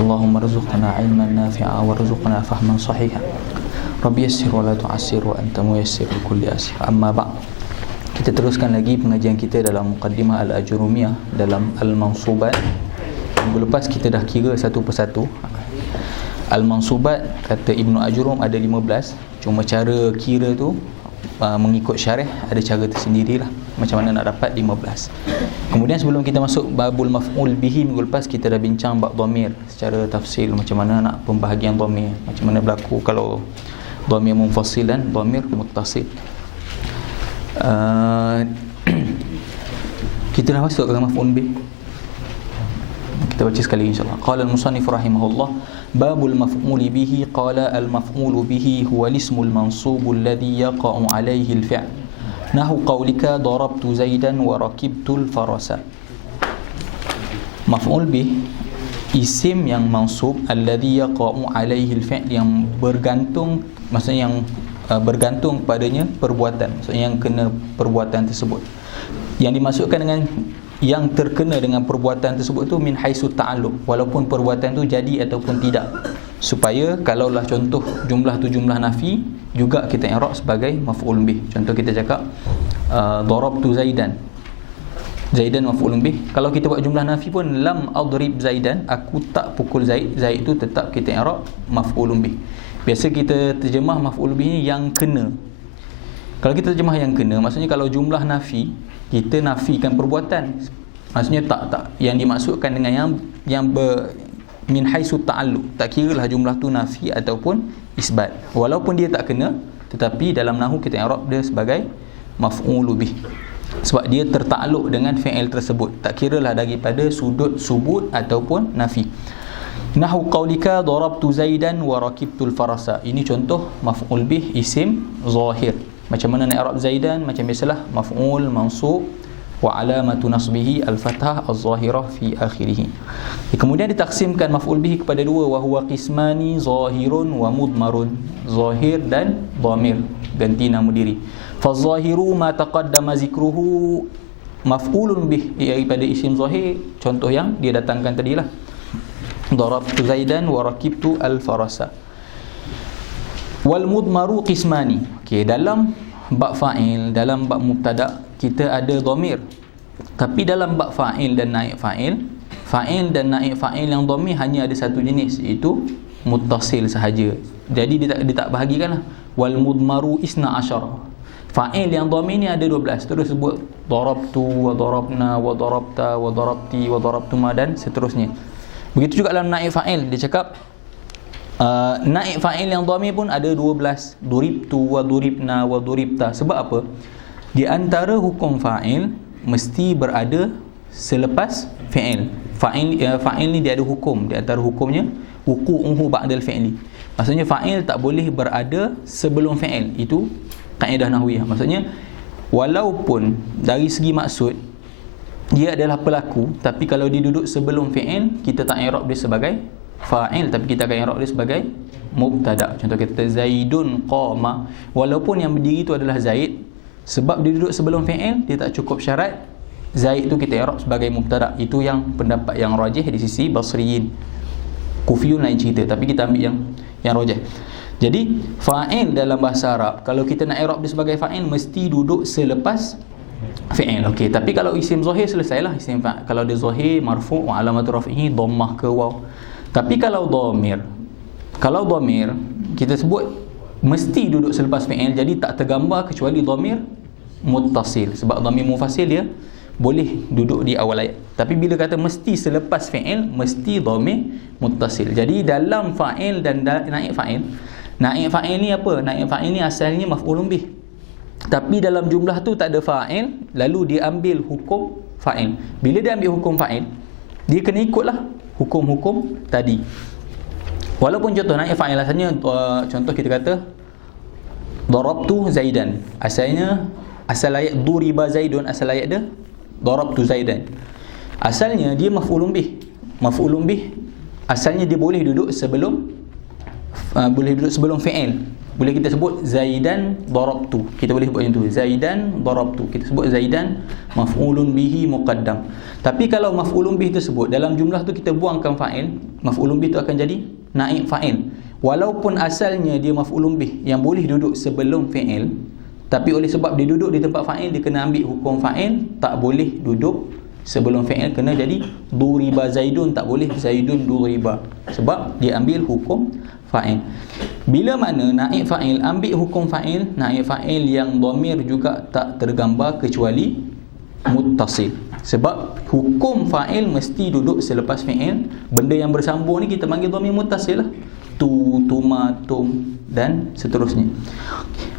Allahumma rzuqna ilman nafi'a warzuqna fahman sahiha. Rabbi yassir wa la tu'assir wa anta muyassir kulli asir. Amma ba'd. Kita teruskan lagi pengajian kita dalam Muqaddimah Al-Ajurumiyah dalam Al-Mansubat. Minggu lepas kita dah kira satu persatu. Al-Mansubat kata Ibnu Ajurum ada 15. Cuma cara kira tu mengikut syarah ada cara tersendirilah macam mana nak dapat 15. Kemudian sebelum kita masuk babul maf'ul bihi, minggu lepas kita dah bincang bab dhamir secara tafsil, macam mana nak pembahagian dhamir, macam mana berlaku kalau dhamir munfasil dan dhamir muttasil. Kita dah masuk ke maf'ul bihi. Kita baca sekali insya-Allah. Qala al-musannif rahimahullah, babul maf'ul bihi. Qala al-maf'ul bihi huwa al-ismul mansubul ladhi yaqa'u alayhi al-fi'l. Nahu qawlika darabtu Zaidan wa rakibtu al-farasa. Maf'ul bih isim yang mansub alladhi yaqa'u alayhi al-fi'l, yang bergantung, maksudnya yang bergantung padanya perbuatan, maksudnya yang kena perbuatan tersebut. Yang dimasukkan dengan yang terkena dengan perbuatan tersebut tu min haisu ta'alluq, walaupun perbuatan tu jadi ataupun tidak, supaya kalaulah contoh jumlah tu jumlah nafi juga kita i'rab sebagai maf'ul bih. Contoh kita cakap darabtu Zaidan, Zaidan maf'ul bih. Kalau kita buat jumlah nafi pun lam adrib Zaidan, aku tak pukul Zaid, Zaid tu tetap kita i'rab maf'ul bih. Biasa kita terjemah maf'ul bih ni yang kena. Kalau kita terjemah yang kena, maksudnya kalau jumlah nafi kita nafikan perbuatan, maksudnya tak yang dimaksudkan dengan yang min haisu ta'alluq, tak kiralah jumlah tu nafi ataupun isbat, walaupun dia tak kena, tetapi dalam nahwu kita i'rab dia sebagai maf'ul bih sebab dia tertakluk dengan fi'il tersebut, tak kiralah daripada sudut subut ataupun nafi. Nahwu qaulika darabtu Zaidan wa rakibtul farasa, ini contoh maf'ul bih isim zahir. Macam mana nak i'rab Zaidan? Macam biasalah, maf'ul mansub wa alamatu nasbihi al-fathah az-zahirah fi akhirih. Kemudian ditaksimkan maf'ul bihi kepada dua, wa huwa qismani zahirun wa mudmarun, zahir dan dhamir, ganti nama diri. Fa zahiru ma taqaddama zikruhu maf'ulun bih, daripada isim zahir, contoh yang dia datangkan tadilah, darabtu Zaidan wa rakibtu al-farasa. Wal mudmaru qismani. Okey, dalam bab fa'il, dalam bab mubtada kita ada dhamir. Tapi dalam bab fa'il dan naib fa'il, fa'il dan naib fa'il yang dhamir hanya ada satu jenis, iaitu muttasil sahaja. Jadi dia tak bahagikanlah. Wal mudmaru isna asyara. Fa'il yang dhamir ni ada 12. Terus sebut darabtu wa darabna wa darabta wa darabti wa darabtuma dan seterusnya. Begitu juga dalam naib fa'il, dia cakap naib fa'il yang dhamir pun ada 12. Duribtu wa duribna wa duribta. Sebab apa? Di antara hukum fa'il mesti berada selepas fi'il. Fa'il ni dia ada hukum. Di antara hukumnya wuqu'uhu ba'dal fi'li. Maksudnya fa'il tak boleh berada sebelum fi'il. Itu kaedah nahwiyah. Maksudnya walaupun dari segi maksud dia adalah pelaku, tapi kalau dia duduk sebelum fi'il, kita tak i'rab dia sebagai fa'il, tapi kita akan i'rab dia sebagai mubtada. Contoh kita Zaidun qama, walaupun yang berdiri itu adalah Zaid, sebab dia duduk sebelum fi'il, dia tak cukup syarat Zaid tu kita i'rab sebagai mubtada. Itu yang pendapat yang rajih di sisi Basriyin. Kufiyun lain cerita, tapi kita ambil yang rajih. Jadi fa'il dalam bahasa Arab, kalau kita nak i'rab dia sebagai fa'il, mesti duduk selepas fi'il. Okey, tapi kalau isim zahir selesailah isim fa'il. Kalau dia zahir marfu' wa alamatu raf'ihi dhammah ke waw. Tapi kalau dhamir, kita sebut mesti duduk selepas fi'il, jadi tak tergambar kecuali dhamir muttasil. Sebab dhamir mufasil dia boleh duduk di awal ayat. Tapi bila kata mesti selepas fi'il, mesti dhamir muttasil. Jadi dalam fa'il dan naib fa'il, naib fa'il ni apa? Naib fa'il ni asalnya maf'ulun bih. Tapi dalam jumlah tu tak ada fa'il, lalu dia ambil hukum fa'il. Bila dia ambil hukum fa'il, dia kena ikutlah hukum-hukum tadi. Walaupun contoh naib fa'il asalnya, contoh kita kata darabtu Zaidan, asalnya asal ayat duriba Zaidun, asal ayat dia darabtu Zaidan. Asalnya dia maf'ulun bih. Maf'ulun bih asalnya dia boleh duduk sebelum fi'il. Boleh kita sebut Zaidan darabtu. Kita boleh sebut macam tu, Zaidan darabtu. Kita sebut Zaidan maf'ulun bihi muqaddam. Tapi kalau maf'ulun bihi tersebut dalam jumlah tu kita buangkan fa'il, maf'ulun bihi tu akan jadi naib fa'il. Walaupun asalnya dia maf'ulun bih yang boleh duduk sebelum fi'il, tapi oleh sebab dia duduk di tempat fa'il, dia kena ambil hukum fa'il, tak boleh duduk sebelum fi'il, kena jadi duriba Zaidun, tak boleh Zaidun duriba, sebab dia ambil hukum fa'il. Bila mana naib fa'il ambil hukum fa'il, naib fa'il yang dhamir juga tak tergambar kecuali muttasil. Sebab hukum fa'il mesti duduk selepas fi'il. Benda yang bersambung ni kita panggil dhamir muttasil lah. Tu, tuma, tum dan seterusnya.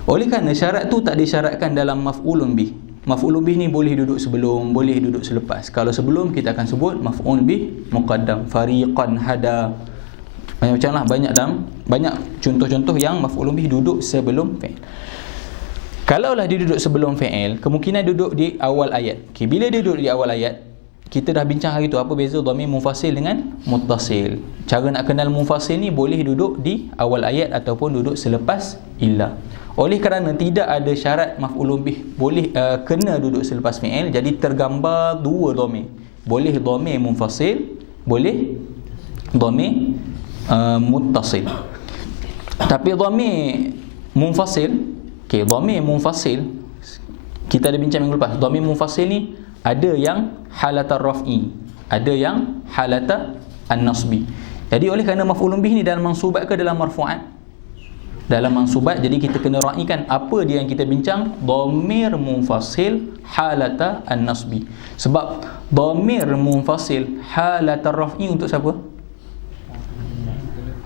Oleh kerana syarat tu tak disyaratkan dalam maf'ulun bih. Maf'ulun bih ni boleh duduk sebelum, boleh duduk selepas. Kalau sebelum kita akan sebut maf'ul bih muqaddam. Fariqan hada. Macam lah, banyak contoh-contoh yang maf'ulun bih duduk sebelum fi'il. Kalaulah dia duduk sebelum fi'il, kemungkinan duduk di awal ayat. Okay, bila dia duduk di awal ayat, kita dah bincang hari tu apa beza dhamir munfasil dengan muttasil. Cara nak kenal munfasil ni boleh duduk di awal ayat ataupun duduk selepas illah. Oleh kerana tidak ada syarat maf'ulun bih boleh kena duduk selepas fi'il, jadi tergambar dua dhamir. Boleh dhamir munfasil, boleh dhamir muttasil. Tapi dhamir munfasil, okey, dhamir munfasil kita ada bincang minggu lepas. Dhamir munfasil ni ada yang halata raf'i, ada yang halata an-nasbi. Jadi oleh kerana maf'ulun bih ni dalam mansubat ke dalam marfu'at? Dalam mansubat, jadi kita kena raikan apa dia yang kita bincang, dhamir munfasil halata an-nasbi. Sebab dhamir munfasil halata raf'i untuk siapa?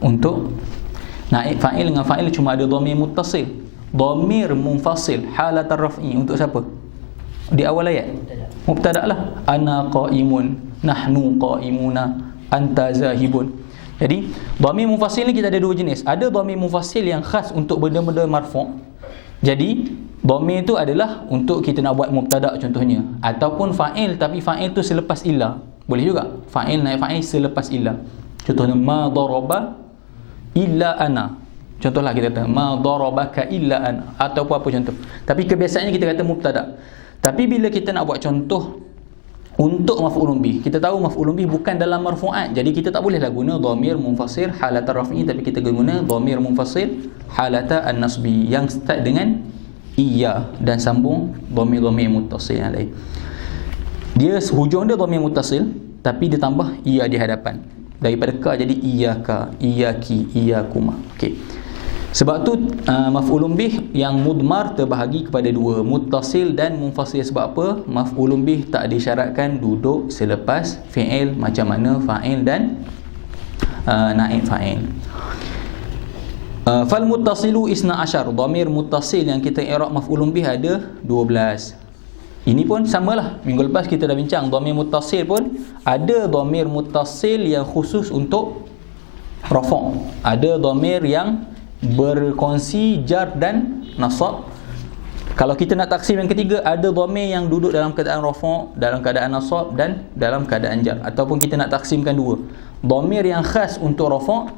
Untuk naib fa'il dengan fa'il cuma ada dhamir muttasil. Dhamir munfasil halata raf'i untuk siapa? Di awal ayat mubtada lah, ana qaimun, nahnu qaimuna, anta zahibun. Jadi dhamir munfasil ni kita ada dua jenis. Ada dhamir munfasil yang khas untuk benda-benda marfu'. Jadi dhamir itu adalah untuk kita nak buat mubtada contohnya, ataupun fa'il tapi fa'il tu selepas illah. Boleh juga fa'il naik fa'il selepas illah. Contohnya ma daraba illa ana. Contohlah kita kata ma darabaka illa ana, ataupun apa contoh. Tapi kebiasaannya kita kata mubtada. Tapi bila kita nak buat contoh untuk maf'ulun bih, kita tahu maf'ulun bih bukan dalam marfu'at, jadi kita tak bolehlah guna dhamir munfasil halata raf'i, tapi kita guna dhamir munfasil halata an-nasbi yang start dengan iya dan sambung dhamir-dhamir muttasil yang lain. Dia hujung dia dhamir muttasil tapi dia tambah iya di hadapan. Daripada ka jadi iyyaka, iyyaki, iyyakuma. Okey. Sebab tu maf'ulun bih yang mudmar terbahagi kepada dua, muttasil dan munfasil. Sebab apa? Maf'ulun bih tak disyaratkan duduk selepas fi'il macam mana fa'il dan naib fa'il. Fal muttasilu isna asyar. Dhamir muttasil yang kita i'rab maf'ulun bih ada 12. Ini pun samalah. Minggu lepas kita dah bincang dhamir muttasil pun ada dhamir muttasil yang khusus untuk rafa'. Ada dhamir yang berkongsi jar dan nasab. Kalau kita nak taksim yang ketiga, ada dhamir yang duduk dalam keadaan rafa', dalam keadaan nasab dan dalam keadaan jar. Ataupun kita nak taksimkan dua, dhamir yang khas untuk rafa',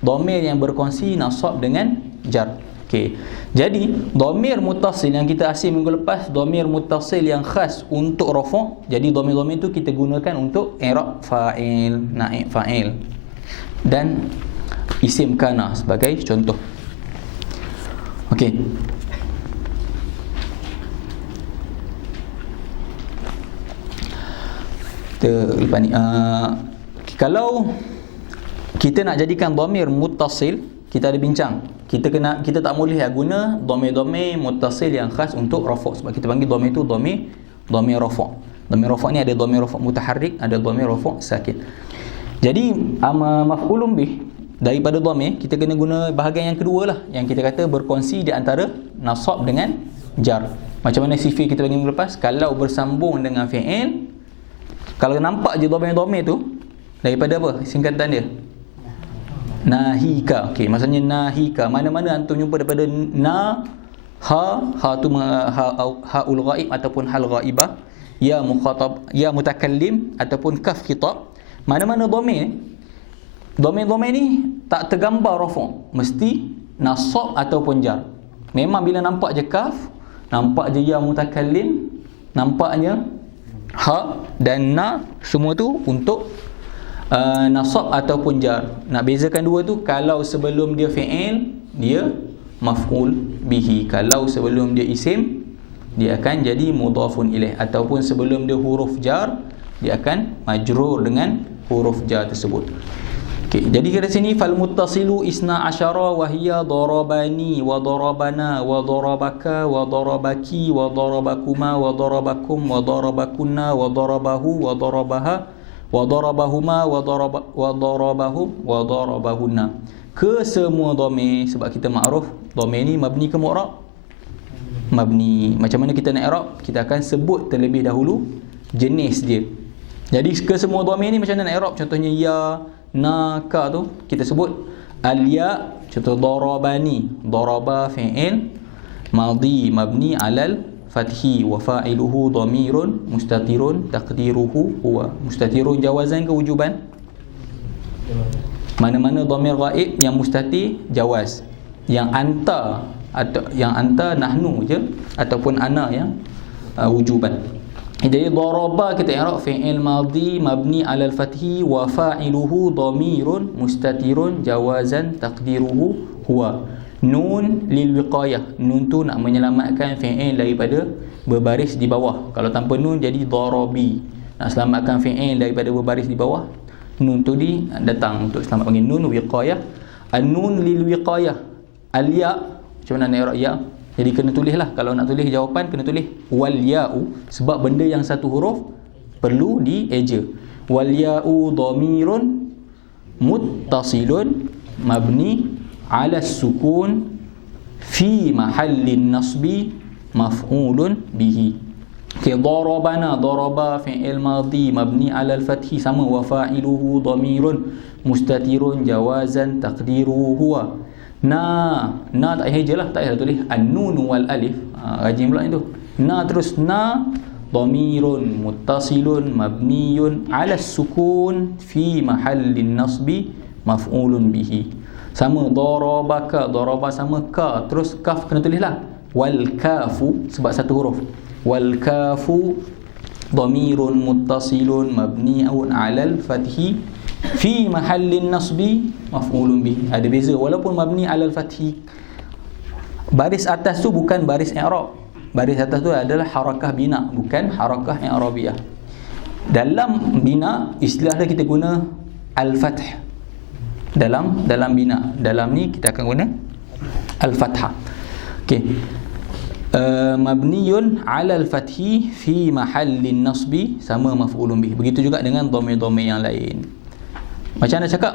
dhamir yang berkongsi nasab dengan jar. Okey. Jadi dhamir muttasil yang kita asing minggu lepas, dhamir muttasil yang khas untuk rafa'. Jadi dhamir-dhamir itu kita gunakan untuk i'rab fa'il, naib fa'il dan isim kana sebagai contoh. Okey. Lepas ni kalau kita nak jadikan dhamir muttasil, kita ada bincang. Kita tak boleh guna dhamir-dhamir muttasil yang khas untuk rafa', sebab kita panggil dhamir tu dhamir rafa'. Dhamir rafa' ni ada dhamir rafa' mutaharrik, ada dhamir rafa' sakin. Jadi maf'ulun bih daripada dhamir kita kena guna bahagian yang kedua lah, yang kita kata berkongsi di antara nasab dengan jar. Macam mana sifir kita bagi minggu lepas, kalau bersambung dengan fi'il, kalau nampak je dhamir-dhamir tu daripada apa singkatan dia? Nahika. Okey, maksudnya nahika. Mana-mana antum jumpa daripada na, ha tu haul ghaib ataupun hal ghaibah, ya mukhatab, ya mutakallim ataupun kaf khitab. Mana-mana dhamir ni tak tergambar rafa', mesti nasab ataupun jar. Memang bila nampak je kaf, nampak je ya mutakallim, nampaknya ha dan na, semua tu untuk nasab ataupun jar. Nak bezakan dua tu, kalau sebelum dia fi'il, dia maf'ul bihi. Kalau sebelum dia isim, dia akan jadi mudhafun ilaih. Ataupun sebelum dia huruf jar, dia akan majrur dengan huruf jar tersebut. Okay, jadi kat sini fal muttasilu isna asyara wa hiya darabani wa darabana wa darabaka wa darabaki wa darabakuma wa darabakum wa darabakunna wa darabahu wa darabaha wa darabahuma wa darabahum wa darabahunna. Kesemua dhamir, sebab kita ma'ruf, dhamir ni mabni ke mu'rab? Mabni. Macam mana kita nak i'rab? Kita akan sebut terlebih dahulu jenis dia. Jadi kesemua dhamir ni macam mana nak i'rab? Contohnya ya, na, ka tu kita sebut al-ya. Contoh darabani, daraba fi'il madhi mabni alal fathi wa fa'iluhu dhamirun mustatirun taqdiruhu huwa. Mustatirun jawazan ke wujuban? Mana-mana dhamir ghaib yang mustatir jawaz. Yang anta atau yang anta nahnu je ataupun ana yang wujuban. Jadi daraba kita i'rab fi'il madhi mabni 'alal fathi wa fa'iluhu dhamirun mustatirun jawazan taqdiruhu huwa. Nun lil wiqayah. Nun tu nak menyelamatkan fi'il daripada berbaris di bawah. Kalau tanpa nun jadi darabi. Nak selamatkan fi'il daripada berbaris di bawah, nun tu datang untuk selamat. Panggil nun wiqayah. An-nun lil wiqayah. Al-ya, macam mana nak i'rab ya? Jadi kena tulis lah. Kalau nak tulis jawapan, kena tulis wal ya'u. Sebab benda yang satu huruf perlu dieja. Wal ya'u dhamirun muttasilun mabni ala sukun fi mahallin nasbi maf'ulun bihi. Okay, darabana, daraba fi'il madhi mabni ala al-fathi, sama wa fa'iluhu dhamirun mustatirun jawazan taqdiruhu huwa. Na tak payah je lah, tak payah tulis an-nun wal alif. Rajin pula itu. Na terus na dhamirun muttasilun mabniyun ala sukun fi mahallin nasbi maf'ulun bihi. Sama darabaka, daraba sama ka, terus kaf kena tulis lah wal kafu sebab satu huruf. Wal kafu dhamirun muttasilun mabniun ala al-fathi fi mahallin nasbi maf'ulun bih. Ada beza, walaupun mabni alal fathi, baris atas tu bukan baris i'rab. Baris atas tu adalah harakah bina, bukan harakah i'rabiyah. Dalam bina istilah dia kita guna al-fath. Dalam bina, dalam ni kita akan guna al-fathah. Okey. Mabniyun alal fathi fi mahallin nasbi, sama maf'ulun bih. Begitu juga dengan dhamir-dhamir yang lain. Macam mana cakap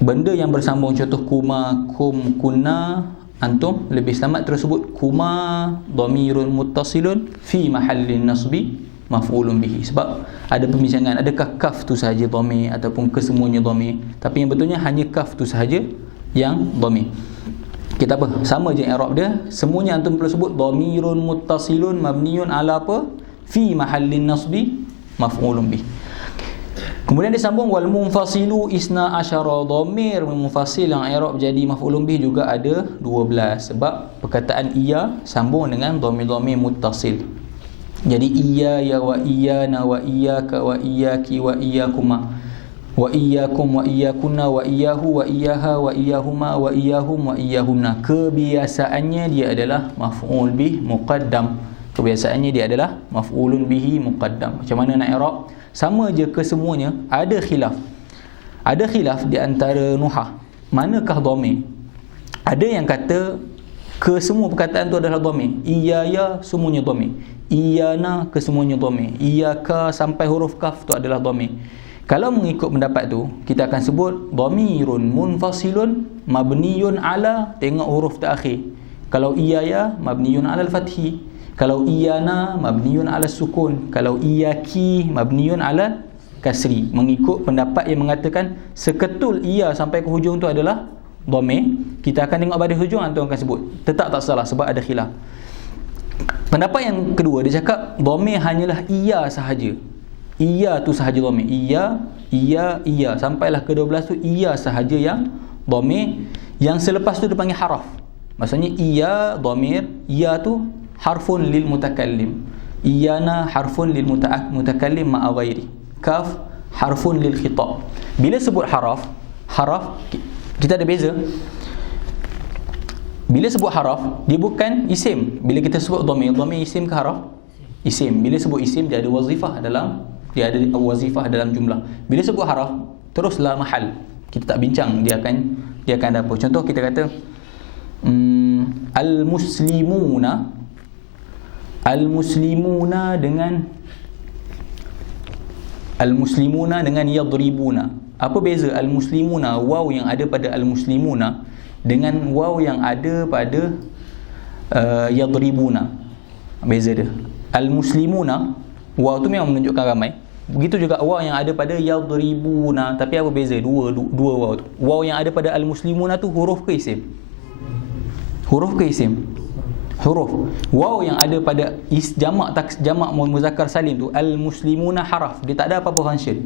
benda yang bersambung, contoh kuma, kum, kunna, antum, lebih selamat terus sebut kuma dhamirun muttasilun fi mahallin nasbi maf'ulun bihi. Sebab ada pembincangan, adakah kaf tu sahaja dhamir ataupun kesemuanya dhamir. Tapi yang betulnya hanya kaf tu sahaja yang dhamir. Kita apa? Sama je i'rab dia, semuanya antum perlu sebut dhamirun muttasilun mabniun ala apa? Fi mahallin nasbi maf'ulun bihi. Kemudian disambung wal munfasilu isna asyara. Dhamir munfasil yang i'rab jadi maf'ulun bih juga ada 12, sebab perkataan iya sambung dengan dhamir-dhamir muttasil. Jadi iya ya wa iyana wa iyyaka wa iyyaki wa iyyakuma wa iyyakum wa iyyakunna wa iyyahu wa iyyaha wa iyyahuma wa iyyahum wa iyyahunna. Kebiasaannya dia adalah maf'ul bih muqaddam. Kebiasaannya dia adalah maf'ulun bihi muqaddam. Macam mana nak i'rab? Sama je kesemuanya, ada khilaf. Ada khilaf di antara nuhah. Manakah dhamir? Ada yang kata kesemua perkataan tu adalah dhamir. Iyaya semuanya dhamir. Iyana kesemuanya dhamir. Iyaka sampai huruf kaf tu adalah dhamir. Kalau mengikut pendapat tu, kita akan sebut dhamirun munfasilun mabniyun ala, tengok huruf terakhir. Kalau iyaya mabniyun ala al-fathi. Kalau iyana mabniun ala sukun. Kalau iyaki mabniun ala kasri. Mengikut pendapat yang mengatakan seketul iya sampai ke hujung tu adalah dhamir, kita akan tengok pada hujung antum akan sebut. Tetap tak salah sebab ada khilaf. Pendapat yang kedua, dia cakap dhamir hanyalah iya sahaja. Iya tu sahaja dhamir. Iya sampailah ke 12 tu iya sahaja yang dhamir. Yang selepas tu dia panggil haraf. Maksudnya iya dhamir, iya tu harfun lil mutakallim, iyana harfun lil mutakallim ma'a ghairi, kaf harfun lil khitab. Bila sebut haraf kita ada beza. Bila sebut haraf, dia bukan isim. Bila kita sebut dhamir isim ke haraf? Isim. Bila sebut isim, dia ada wazifah dalam jumlah. Bila sebut haraf, teruslah mahal. Kita tak bincang dia akan ada apa. Contoh kita kata al-muslimuna dengan yadribuna. Apa beza al-muslimuna, waw yang ada pada al-muslimuna dengan waw yang ada pada yadribuna? Beza dia. Al-muslimuna, waw tu memang menunjukkan ramai. Begitu juga waw yang ada pada yadribuna. Tapi apa beza dua waw tu? Waw yang ada pada al-muslimuna tu huruf ke isim? Huruf ke isim? Huruf. Waw yang ada pada jamak muzakkar salim tu, al-muslimuna, haraf. Dia tak ada apa-apa function.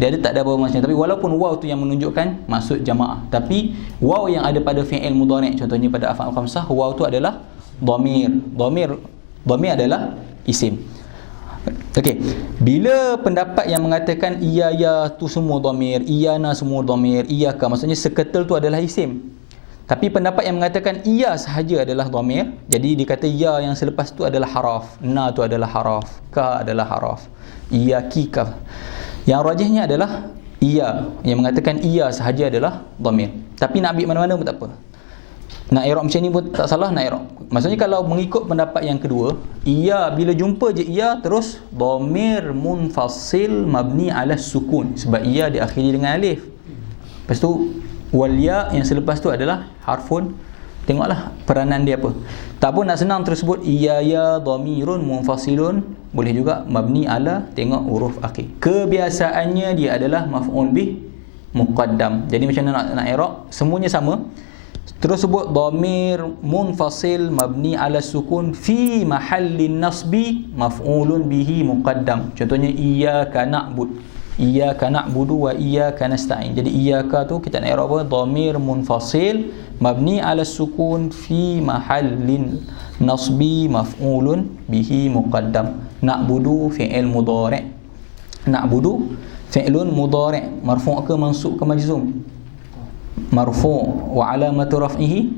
Tak ada apa-apa function. Tapi walaupun waw tu yang menunjukkan maksud jamaah, tapi waw yang ada pada fi'il mudhari', contohnya pada af'al khamsah, waw tu adalah dhamir. Dhamir adalah isim. Okey. Bila pendapat yang mengatakan iya tu semua dhamir, iyana semua dhamir, iyaka maksudnya seketul tu adalah isim. Tapi pendapat yang mengatakan iya sahaja adalah dhamir, jadi dikata ya yang selepas tu adalah haraf, na tu adalah haraf, ka adalah haraf, iyaki ka. Yang rajihnya adalah iya, yang mengatakan iya sahaja adalah dhamir. Tapi nak ambil mana-mana pun tak apa. Nak i'rab macam ni pun tak salah nak i'rab. Maksudnya kalau mengikut pendapat yang kedua, iya bila jumpa je iya terus dhamir munfasil mabni ala sukun, sebab iya diakhiri dengan alif. Lepas tu wal ya yang selepas tu adalah harfun. Tengoklah peranan dia apa. Tak pun nak senang tersebut iya ya dhamirun munfasilun, boleh juga mabni ala, tengok huruf akhir. Kebiasaannya dia adalah maf'ul bih muqaddam. Jadi macam mana nak i'rab, semuanya sama. Terus sebut dhamir munfasil mabni ala sukun fi mahallin nasbi maf'ulun bihi muqaddam. Contohnya iyyaka na'budu wa iyyaka nasta'in. Jadi iyyaka tu kita nak i'rab apa? Dhamir munfasil mabni ala sukun fi mahallin nasbi maf'ulun bihi muqaddam. Na'budu fi'il mudhari'. Na'budu fi'lun mudhari', marfu' ke mansub ke majzum? Marfu' wa alamatu raf'ihi,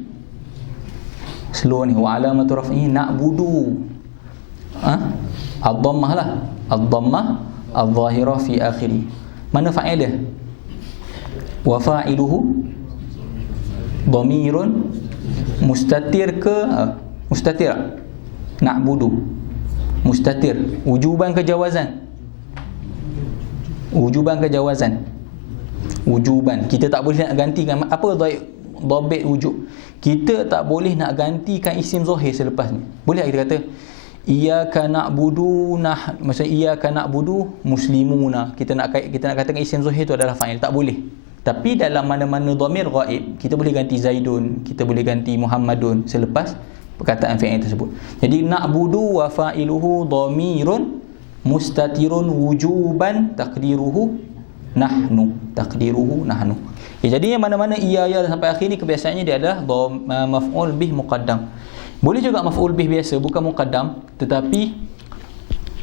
slow ni, wa alamatu raf'ihi na'budu ad-dhammah lah, ad-dhammah al-zahirah fi akhiri. Mana fa'il dia? Wa fa'iluhu dhamirun mustatir ke mustatir? Na'budu mustatir, wujuban ke jawazan? Wujuban ke jawazan? Wujuban. Kita tak boleh nak gantikan apa dhabit wujub. Kita tak boleh nak gantikan isim zahir selepas ni. Boleh tak kita kata iyyaka na'budu maksudnya iyyaka na'budu muslimuna, kita nak katakan isim zahir tu adalah fa'il? Tak boleh. Tapi dalam mana-mana dhamir ghaib, kita boleh ganti zaidun, kita boleh ganti muhammadun selepas perkataan fi'il tersebut. Jadi na'budu wa fa'iluhu dhamirun mustatirun wujuban taqdiruhu nahnu. Jadi yang mana-mana iya ya sampai akhir ni kebiasaannya dia adalah maf'ul bih muqaddam. Boleh juga maf'ul bih biasa bukan muqaddam, tetapi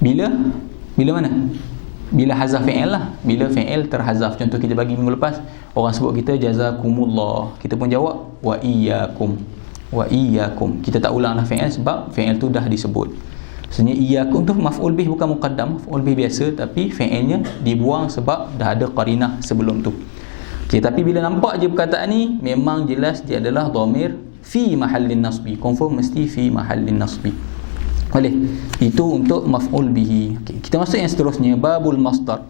bila mana? Bila hazaf fi'il lah. Bila fi'il terhazaf. Contoh kita bagi minggu lepas, orang sebut kita jazakumullah, kita pun jawab wa iyyakum. Kita tak ulang dah fi'il sebab fi'il tu dah disebut. Maksudnya iyyakum tu maf'ul bih bukan muqaddam, maf'ul bih biasa, tapi fi'ilnya dibuang sebab dah ada qarinah sebelum tu. Okay, tapi bila nampak je perkataan ni, memang jelas dia adalah dhamir fi mahallin nasbi. Confirm mesti fi mahallin nasbi. Boleh. Itu untuk maf'ul bihi. Okay, kita masuk yang seterusnya, babul masdar.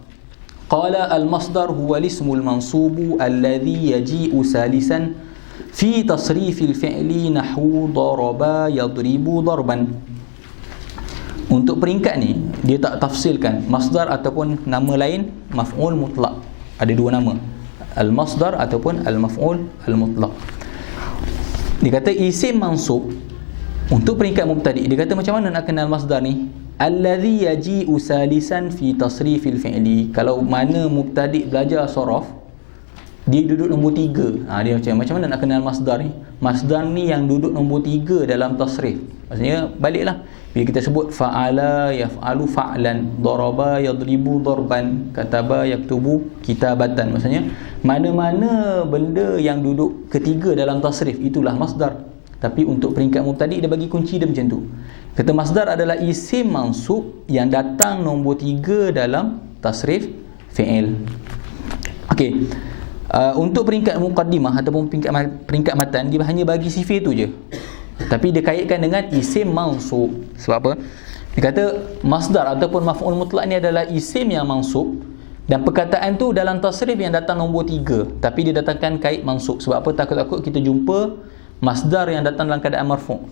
Qala al-masdar huwa al-ismul mansubu alladhi yaji'u salisan fi tasrifil fi'li nahwu daraba yadribu darban. Untuk peringkat ni dia tak tafsirkan masdar ataupun nama lain maf'ul mutlak. Ada dua nama, al-masdar ataupun al-maf'ul al-mutlaq. Dia kata isim mansub untuk peringkat mubtadi'. Dia kata macam mana nak kenal masdar ni? Allazi yaji'u salisan fi tasrifil fi'li. Kalau mana mubtadi' belajar saraf, dia duduk nombor 3. Dia macam mana nak kenal masdar ni? Masdar ni yang duduk nombor 3 dalam tasrif. Maksudnya baliklah, bila kita sebut fa'ala yaf'alu fa'lan, daraba yadribu darban, kataba yaktubu kitabatan, maksudnya mana-mana benda yang duduk ketiga dalam tasrif itulah masdar. Tapi untuk peringkat mubtadi dia bagi kunci dia macam tu. Kata masdar adalah isim mansub yang datang nombor 3 dalam tasrif fi'il. Okey. Untuk peringkat muqaddimah ataupun peringkat matan, dia hanya bagi sifir tu je. Tapi dia kaitkan dengan isim mansub. Sebab apa? Dia kata masdar ataupun maf'ul mutlaq ni adalah isim yang mansub, dan perkataan tu dalam tasrif yang datang nombor 3, tapi dia datangkan kait mansub. Sebab apa? Takut-takut kita jumpa masdar yang datang dalam keadaan marfu'.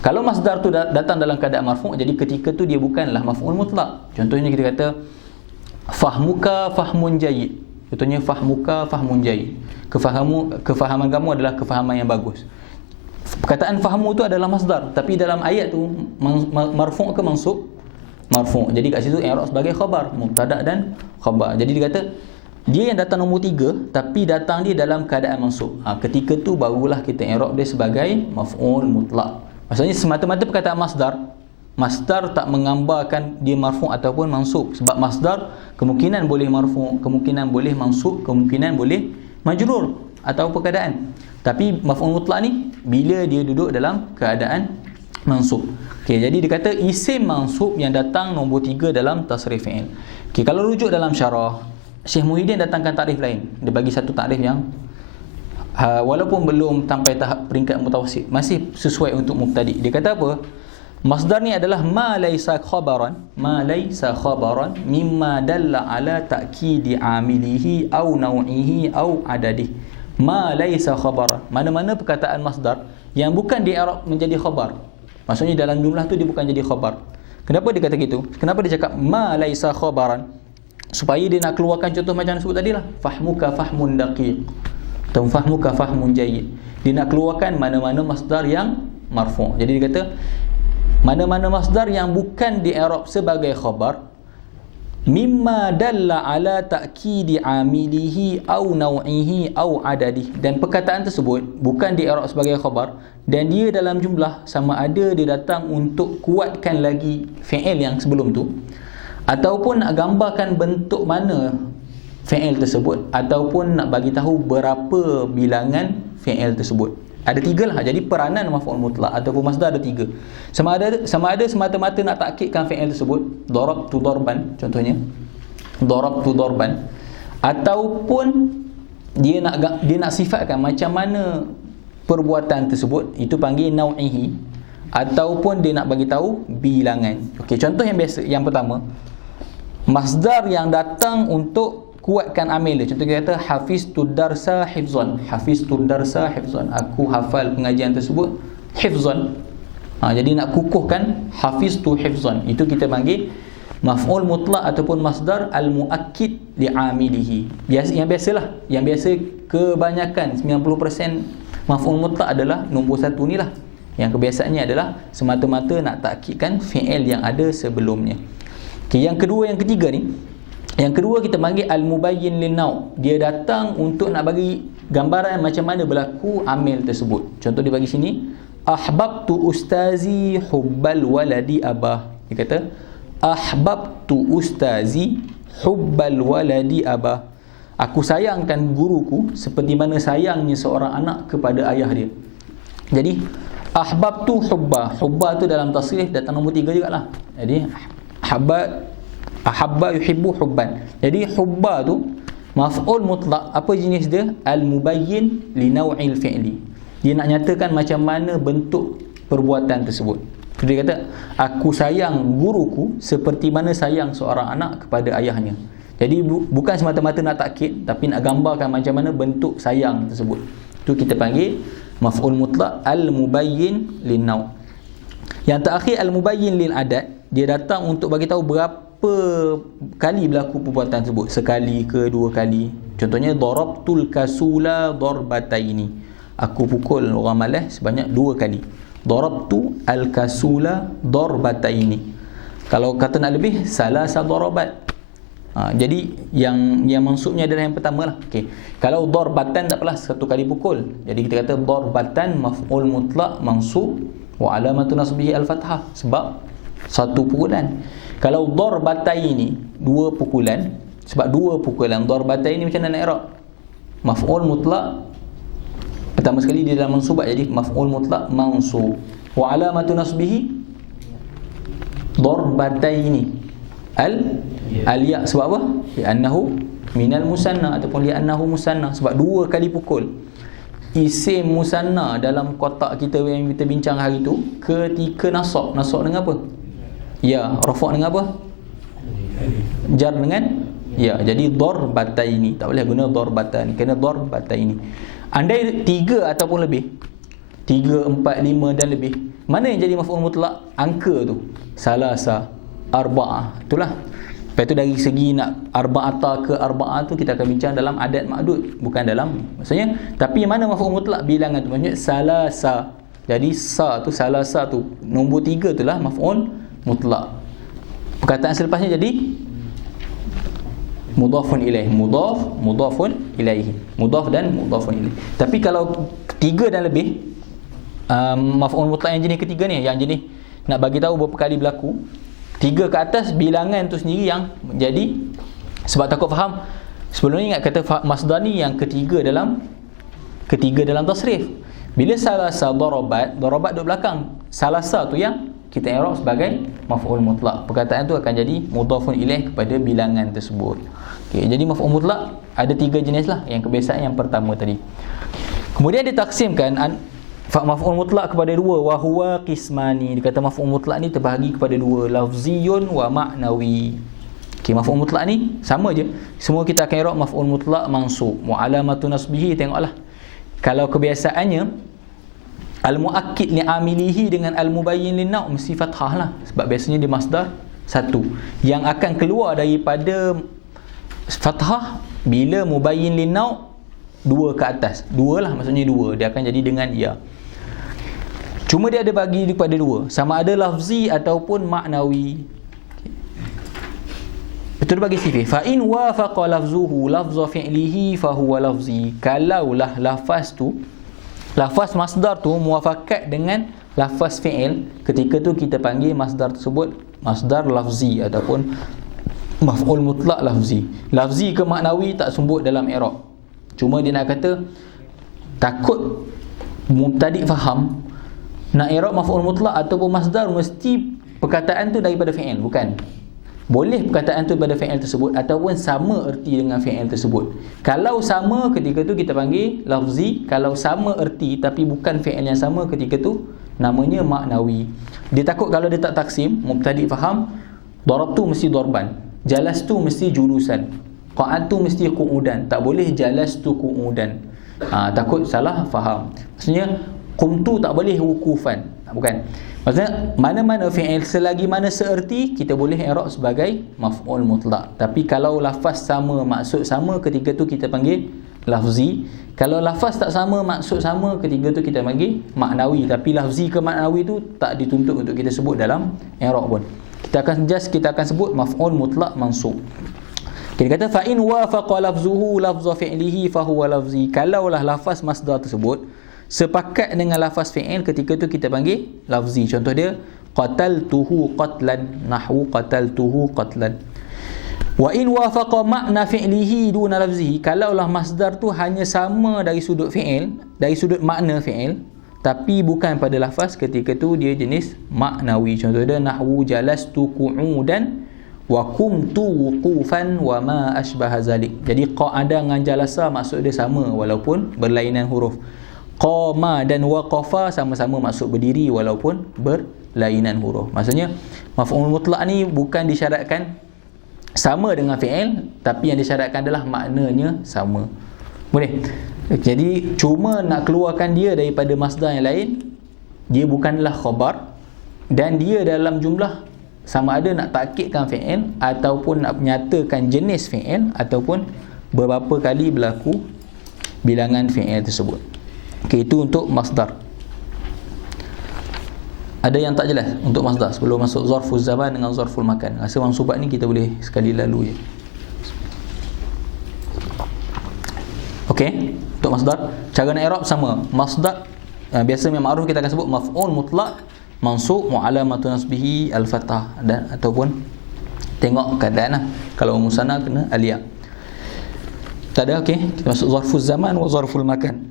Kalau masdar tu datang dalam keadaan marfu', jadi ketika tu dia bukanlah maf'ul mutlaq. Contohnya kita kata fahmuka fahmun jayyid. Contohnya fahmuka fahmun jayyid. Kefahaman kamu adalah kefahaman yang bagus. Perkataan fahmu tu adalah masdar, tapi dalam ayat tu marfu' ke mansub? Marfu'. Jadi kat situ i'rab sebagai khabar, mubtada' dan khabar. Jadi dia kata dia yang datang nombor 3, tapi datang dia dalam keadaan mansub. Ketika tu barulah kita i'rab dia sebagai maf'ul mutlaq. Maksudnya semata-mata perkataan masdar tak menggambarkan dia marfu' ataupun mansub. Sebab masdar kemungkinan boleh marfu', kemungkinan boleh mansub, kemungkinan boleh majrur atau perkataan. Tapi maf'ul mutlaq ni bila dia duduk dalam keadaan mansub. Okey, jadi dia kata isim mansub yang datang nombor 3 dalam tasrif fi'il. Okey, kalau rujuk dalam syarah, Syekh Muhyiddin datangkan takrif lain. Dia bagi satu takrif yang walaupun belum sampai tahap peringkat mutawassit, masih sesuai untuk mubtadi. Dia kata apa? Masdar ni adalah ma laysa khabaran mimma dalla ala ta'kidi amilihi au naw'ihi au adadihi. Ma laysa khabaran, mana-mana perkataan masdar yang bukan di i'rab menjadi khabar. Maksudnya dalam jumlah tu dia bukan jadi khabar. Kenapa dia kata gitu? Kenapa dia cakap ma laysa khabaran? Supaya dia nak keluarkan contoh macam sebut tadi lah, fahmuka fahmun daqiq atau fahmuka fahmun jayyid. Dia nak keluarkan mana-mana masdar yang marfu'. Jadi dia kata mana-mana masdar yang bukan di i'rab sebagai khabar, mimma dalla ala ta'kidi amilihi au naw'ihi au adadihi, dan perkataan tersebut bukan di i'rab sebagai khabar dan dia dalam jumlah sama ada dia datang untuk kuatkan lagi fi'il yang sebelum tu, ataupun nak gambarkan bentuk mana fi'il tersebut, ataupun nak bagi tahu berapa bilangan fi'il tersebut. Ada 3 lah. Jadi peranan maf'ul mutlaq ataupun masdar ada 3. Sama ada semata-mata nak takkidkan fi'il tersebut, darabtu darban contohnya, darabtu darban, ataupun dia nak sifatkan macam mana perbuatan tersebut, itu panggil naw'ihi, ataupun dia nak bagi tahu bilangan. Okey, contoh yang biasa, yang pertama, masdar yang datang untuk kuatkan amil dia. Contoh kita kata hafiztud darsa hifzan. Hafiztud darsa hifzan, aku hafal pengajian tersebut hifzan. Jadi nak kukuhkan hafiztu hifzan, itu kita panggil maf'ul mutlaq ataupun masdar al-muakkid li'amilihi. Yang biasalah, yang biasa kebanyakan 90% maf'ul mutlaq adalah nombor 1 ni lah. Yang kebiasaannya adalah semata-mata nak takkidkan fi'il yang ada sebelumnya. Okay, yang kedua, yang ketiga ni, yang kedua kita panggil al-mubayyin lin-naw'. Dia datang untuk nak bagi gambaran macam mana berlaku amil tersebut. Contoh dia bagi sini, ahbabtu ustazi hubbal waladi abah. Dia kata ahbabtu ustazi hubbal waladi abah. Aku sayangkan guruku seperti mana sayangnya seorang anak kepada ayah dia. Jadi ahbabtu hubba. Hubba tu dalam tasrif datang nombor 3 jugalah. Jadi ahabba yuhibbu hubban. Jadi hubba tu maf'ul mutlaq, apa jenis dia? Al-mubayyin li naw'il fi'li. Dia nak nyatakan macam mana bentuk perbuatan tersebut. Dia kata aku sayang guruku seperti mana sayang seorang anak kepada ayahnya. Jadi bukan semata-mata nak takkid, tapi nak gambarkan macam mana bentuk sayang tersebut. Itu kita panggil maf'ul mutlaq al-mubayyin lin naw'. Yang terakhir al-mubayyin lil adad, dia datang untuk bagi tahu berapa kali berlaku perbuatan tersebut, sekali ke 2 kali. Contohnya darabtul kasula darbataini, aku pukul orang malas sebanyak 2 kali. Darabtu al-kasula darbataini. Kalau kata nak lebih, salasa darabat. Jadi yang mansubnya adalah yang pertama lah. Okey. Kalau darbatan tak apalah, satu kali pukul. Jadi kita kata darbatan maf'ul mutlaq mansub wa alamatu nasbihi al-fathah, sebab satu pukulan. Kalau darbataini, dua pukulan, sebab dua pukulan. Darbataini macam mana nak i'rab? Maf'ul mutlaq pertama sekali dia dalam mansubat, jadi maf'ul mutlaq mansub wa alamatu nasbihi darbataini al-ya, sebab apa? Li'annahu minal musanna ataupun li'annahu musanna, sebab dua kali pukul. Isim musanna dalam kotak kita yang kita bincang hari tu, ketika nasab dengan apa? Ya. Rafa' dengan apa? Jar dengan ya. Jadi darbataini, tak boleh guna darbatan, kena darbataini. Andai 3 ataupun lebih, 3, 4, 5 dan lebih, mana yang jadi maf'ul mutlaq? Angka tu, salasa, arba'ah, itulah. Lepas tu dari segi nak arba'ata ke arba'ah tu kita akan bincang dalam adat ma'dud, bukan dalam, maksudnya. Tapi yang mana maf'ul mutlaq? Bilangan tu, maksudnya salasa. Jadi sa tu, salasa tu, nombor 3 tu lah maf'ul mutlaq. Perkataan selepasnya jadi mudhafun ilaih, mudhafun ilaihi, mudhaf dan mudhafun ilaih. Tapi kalau 3 dan lebih, maf'ul mutlaq yang jenis ketiga ni, yang jenis nak bagi tahu berapa kali berlaku, 3 ke atas, bilangan tu sendiri yang menjadi. Sebab takut faham, sebelum ni ingat kata masdar ni yang ketiga dalam tasrif. Bila salasa darabat duduk belakang, salasa tu yang kita i'rab sebagai maf'ul mutlaq. Perkataan tu akan jadi mudhafun ilaih kepada bilangan tersebut. Okey, jadi maf'ul mutlaq ada 3 jenis lah. Yang kebiasaan yang pertama tadi. Kemudian ditaksimkan maf'ul mutlaq kepada 2, wa huwa qismani. Dia kata maf'ul mutlaq ni terbahagi kepada 2, lafziyun wa ma'nawi. Okey, maf'ul mutlaq ni sama je. Semua kita akan i'rab maf'ul mutlaq mansub. Wa alamatu nasbihi, tengoklah. Kalau kebiasaannya al-muakkid li'amilihi dengan al-mubayyin lin-naw' mesti fathah lah, sebab biasanya dia masdar satu. Yang akan keluar daripada fathah bila mubayyin lin-naw' 2 ke atas, 2 lah, maksudnya 2, dia akan jadi dengan ya. Cuma dia ada bagi kepada 2, sama ada lafzi ataupun maknawi. Betul bagi sifir. Fa in wafaqa lafzuhu lafza fi'lihi fa huwa lafzi. Kalaulah lafaz masdar tu muafakat dengan lafaz fi'il, ketika tu kita panggil masdar tersebut masdar lafzi ataupun maf'ul mutlaq lafzi. Lafzi ke maknawi tak sebut dalam i'rab. Cuma dia nak kata takut mubtadi' faham, nak i'rab maf'ul mutlaq ataupun masdar mesti perkataan tu daripada fi'il, bukan. Boleh perkataan tu daripada fi'il tersebut ataupun sama erti dengan fi'il tersebut. Kalau sama, ketika tu kita panggil lafzi. Kalau sama erti tapi bukan fi'il yang sama, ketika tu namanya maknawi. Dia takut kalau dia tak taksim, mubtadi' faham, darab tu mesti darban, jalas tu mesti julusan, qa'ad tu mesti qu'udan. Tak boleh jalas tu qu'udan. Takut salah faham. Maksudnya qumtu tak boleh wukufan, bukan. Maksudnya mana-mana fi'il selagi mana seerti, kita boleh i'rab sebagai maf'ul mutlaq. Tapi kalau lafaz sama, maksud sama, ketika tu kita panggil lafzi. Kalau lafaz tak sama, maksud sama, ketika tu kita panggil maknawi. Tapi lafzi ke maknawi tu tak dituntut untuk kita sebut dalam i'rab pun. Kita akan sebut maf'ul mutlaq mansub. Kita kata fa in wafaqa lafzuhu lafza fi'lihi fa huwa lafzi. Kalaulah lafaz masdar tersebut sepakat dengan lafaz fi'il, ketika tu kita panggil lafzi. Contoh dia qataltuhu qatlan, nahwu qataltuhu qatlan. Wa in wafaqa makna fi'lihi duna lafzihi. Kalaulah masdar tu hanya sama dari sudut fi'il, dari sudut makna fi'il, tapi bukan pada lafaz, ketika tu dia jenis maknawi. Contoh dia nahwu jalastu qu'udan wa qumtu wuqufan wa ma asbaha zalik. Jadi qa'ada dengan jalasa maksud dia sama walaupun berlainan huruf. Qama dan waqafa sama-sama maksud berdiri walaupun berlainan huruf. Maksudnya maf'ul mutlaq ni bukan disyaratkan sama dengan fi'il, tapi yang disyaratkan adalah maknanya sama. Boleh? Jadi cuma nak keluarkan dia daripada masdar yang lain, dia bukanlah khabar, dan dia dalam jumlah sama ada nak takkidkan fi'il ataupun nak menyatakan jenis fi'il ataupun beberapa kali berlaku bilangan fi'il tersebut. Okey, itu untuk masdar. Ada yang tak jelas untuk masdar sebelum masuk zarful zaman dengan zarful makan? Rasa mansubat ni kita boleh sekali lalu je. Okey, untuk masdar cara nak i'rab sama. Masdar biasa yang ma'ruf kita akan sebut maf'ul mutlaq mansub wa alamatu nasbihi al-fathah, dan ataupun tengok keadaan lah. Kalau musanna kena aliyah. Tak ada. Okey, kita masuk zarful zaman wa zarful makan.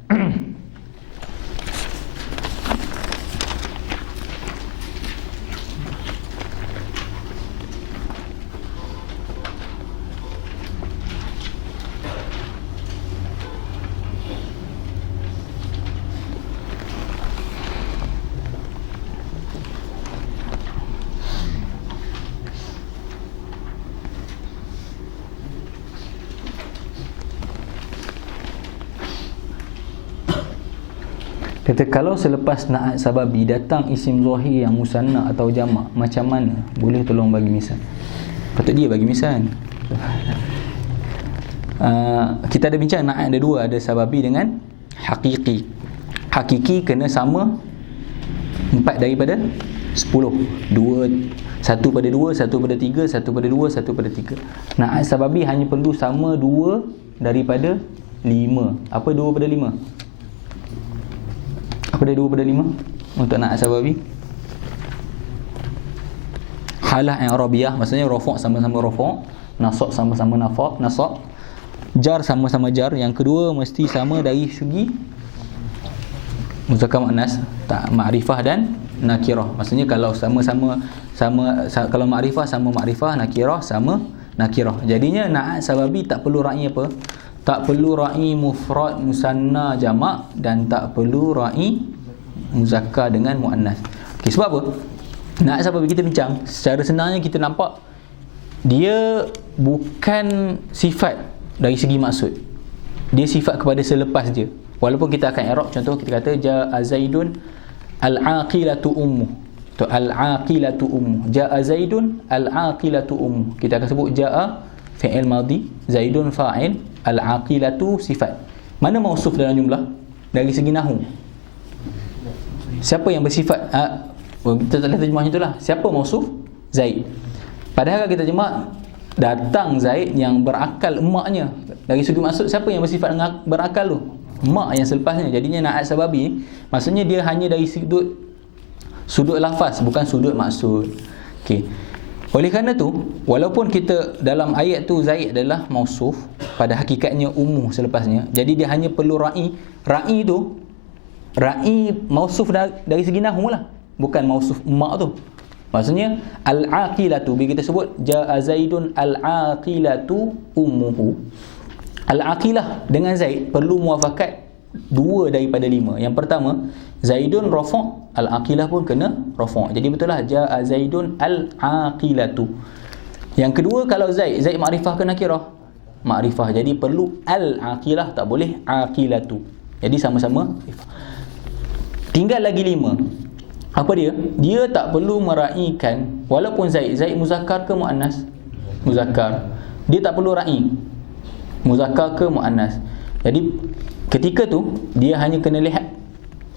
Kata kalau selepas na'at sababi datang isim zahir yang musanna atau jamak, macam mana? Boleh tolong bagi misal? Patut dia bagi misal. Kita ada bincang na'at ada dua, ada sababi dengan hakiki. Hakiki kena sama 4 daripada 10. 1 pada 2, 1 pada 3, 1 pada 2, 1 pada 3. Na'at sababi hanya perlu sama 2 daripada 5. Apa 2 pada 5? Apa dia 2 pada 5 untuk na'at sababi? Halah i'rabiyah, maksudnya rafa' sama-sama rafa', nasab sama-sama nasab, jar sama-sama jar. Yang kedua mesti sama dari segi muzakkar muannas, tak ma'rifah dan nakirah. Maksudnya kalau sama-sama kalau ma'rifah sama ma'rifah, nakirah sama nakirah. Jadinya na'at sababi tak perlu ra'i apa? Tak perlu ra'i mufrad musanna jamak, dan tak perlu ra'i muzakkar dengan muannas. Okey, sebab apa? Na'at sababi kita bincang, secara senangnya kita nampak dia bukan sifat dari segi maksud. Dia sifat kepada selepas dia. Walaupun kita akan i'rab, contoh kita kata jaa zaidun al-aqilatu ummu. Tu al-aqilatu ummu. Jaa zaidun al-aqilatu ummu. Kita akan sebut jaa fi'il madhi, zaidun fa'il, al-aqilatu sifat. Mana mausuf dalam jumlah? Dari segi nahwu, siapa yang bersifat? Kita tak boleh terjemah macam itulah. Siapa mausuf? Zaid. Padahal kita terjemah datang Zaid yang berakal emaknya. Dari segi maksud, siapa yang bersifat berakal tu? Mak yang selepasnya. Jadinya na'at sababi, maksudnya dia hanya dari sudut lafaz, bukan sudut maksud. Okey. Oleh kerana tu, walaupun kita dalam ayat tu Zaid adalah mausuf, pada hakikatnya ummu selepasnya. Jadi dia hanya perlu ra'i. Ra'i tu, ra'i mausuf dari segi nahwu lah, bukan mausuf mak tu. Maksudnya al-aqilatu, bila kita sebut jaa zaidun al-aqilatu ummuhu, al-aqilah dengan Zaid perlu muafakat 2 daripada 5. Yang pertama, Zaidun rafa', al-aqilah pun kena rafa'. Jadi betul lah jaa Zaidun al-aqilatu. Yang kedua, kalau Zaid makrifah ke nakirah? Makrifah. Jadi perlu al-aqilah, tak boleh aqilatu. Jadi sama-sama. Tinggal lagi 5. Apa dia? Dia tak perlu mera'ikan, walaupun Zaid muzakkar ke muannas? Muzakkar. Dia tak perlu ra'i muzakkar ke muannas. Jadi ketika tu dia hanya kena lihat.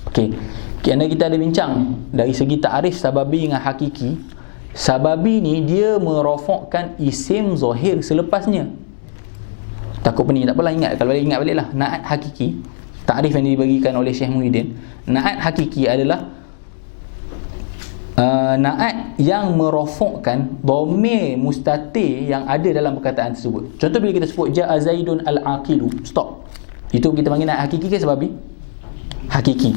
Okey. Kerana kita ada bincang dari segi ta'rif sababi dengan hakiki. Sababi ni dia merafakkan isim zahir selepasnya. Takut pening, tak apalah, ingat. Kalau boleh ingat baliklah. Na'at hakiki, ta'rif yang dibagikan oleh Syekh Muhyiddin. Na'at hakiki adalah na'at yang merafakkan dhamir mustatir yang ada dalam perkataan tersebut. Contoh bila kita sebut jaa zaidun al-aqilu, stop. Itu kita panggil na'at hakiki ke sababi? Hakiki.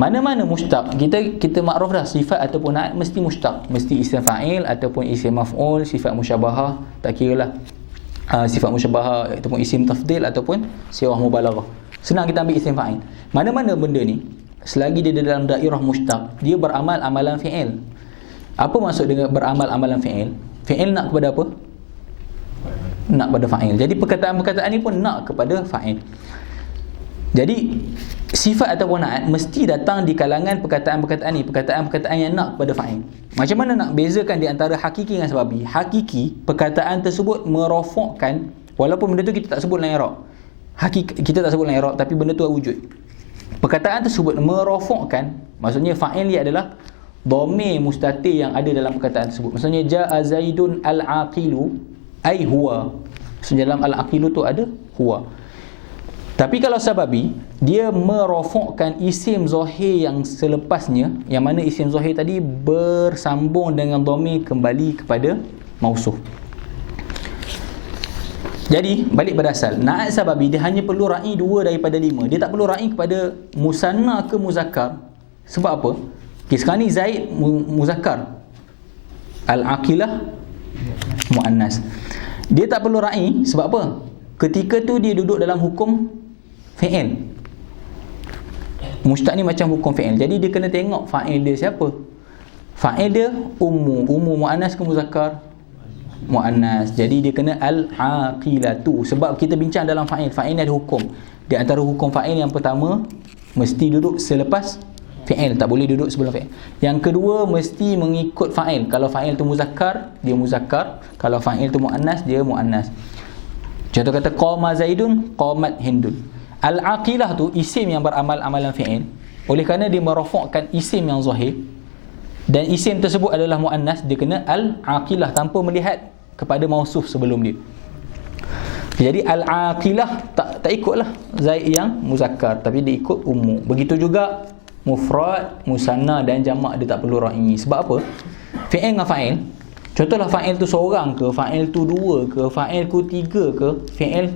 Mana-mana mushtaq, kita makruf dah sifat ataupun na'at mesti mushtaq, mesti isim fa'il ataupun isim maf'ul, sifat musyabahah, tak kiralah sifat musyabahah ataupun isim tafdil ataupun sirah mubalaghah. Senang kita ambil isim fa'il. Mana-mana benda ni, selagi dia dalam dairah mushtaq, dia beramal amalan fi'il. Apa maksud dengan beramal amalan fi'il? Fi'il nak kepada apa? Nak kepada fa'il. Jadi perkataan-perkataan ni pun nak kepada fa'il. Jadi sifat ataupun na'at mesti datang di kalangan perkataan-perkataan ni, perkataan-perkataan yang nak kepada fa'il. Macam mana nak bezakan di antara hakiki dengan sababi? Hakiki, perkataan tersebut merafakkan, walaupun benda tu kita tak sebut dalam i'rab. Hakiki kita tak sebut dalam i'rab, tapi benda tu wujud. Perkataan tersebut merafakkan, maksudnya fa'il dia adalah dhamir mustatir yang ada dalam perkataan tersebut. Maksudnya jaa zaidun al-aqilu ai huwa. Maksudnya dalam al-aqilu tu ada huwa. Tapi kalau sababi, dia merofokkan isim zahir yang selepasnya, yang mana isim zahir tadi bersambung dengan dhamir kembali kepada mausuf. Jadi balik pada asal, na'at sababi dia hanya perlu ra'i 2 daripada 5. Dia tak perlu ra'i kepada musanna ke muzakkar. Sebab apa? Okay, sekarang ni Zaid muzakkar, Al-Aqilah muannas. Dia tak perlu ra'i sebab apa? Ketika tu dia duduk dalam hukum fi'il. Mushtaq ni macam hukum fi'il. Jadi dia kena tengok fa'il dia siapa. Fa'il dia ummu muannas ke muzakkar? Muannas. Jadi dia kena al-aqilatu. Sebab kita bincang dalam fa'il, fa'il ni ada hukum. Di antara hukum fa'il yang pertama, mesti duduk selepas fi'il, tak boleh duduk sebelum fi'il. Yang kedua, mesti mengikut fa'il. Kalau fa'il tu muzakkar, dia muzakkar. Kalau fa'il tu muannas, dia muannas. Contoh kata qama Zaidun, qamat Hindun. Al-aqilah tu isim yang beramal amalan fi'il. Oleh kerana dia merofakkan isim yang zahir dan isim tersebut adalah muannas, dia kena al-aqilah tanpa melihat kepada mausuf sebelum dia. Jadi al-aqilah tak ikutlah Zaid yang muzakkar, tapi dia ikut ummu. Begitu juga mufrad, musanna dan jamak dia tak perlu ra'i. Sebab apa? Fi'il dengan fa'il, contohlah fa'il tu seorang ke, fa'il tu 2 ke, fa'il tu 3 ke, fi'il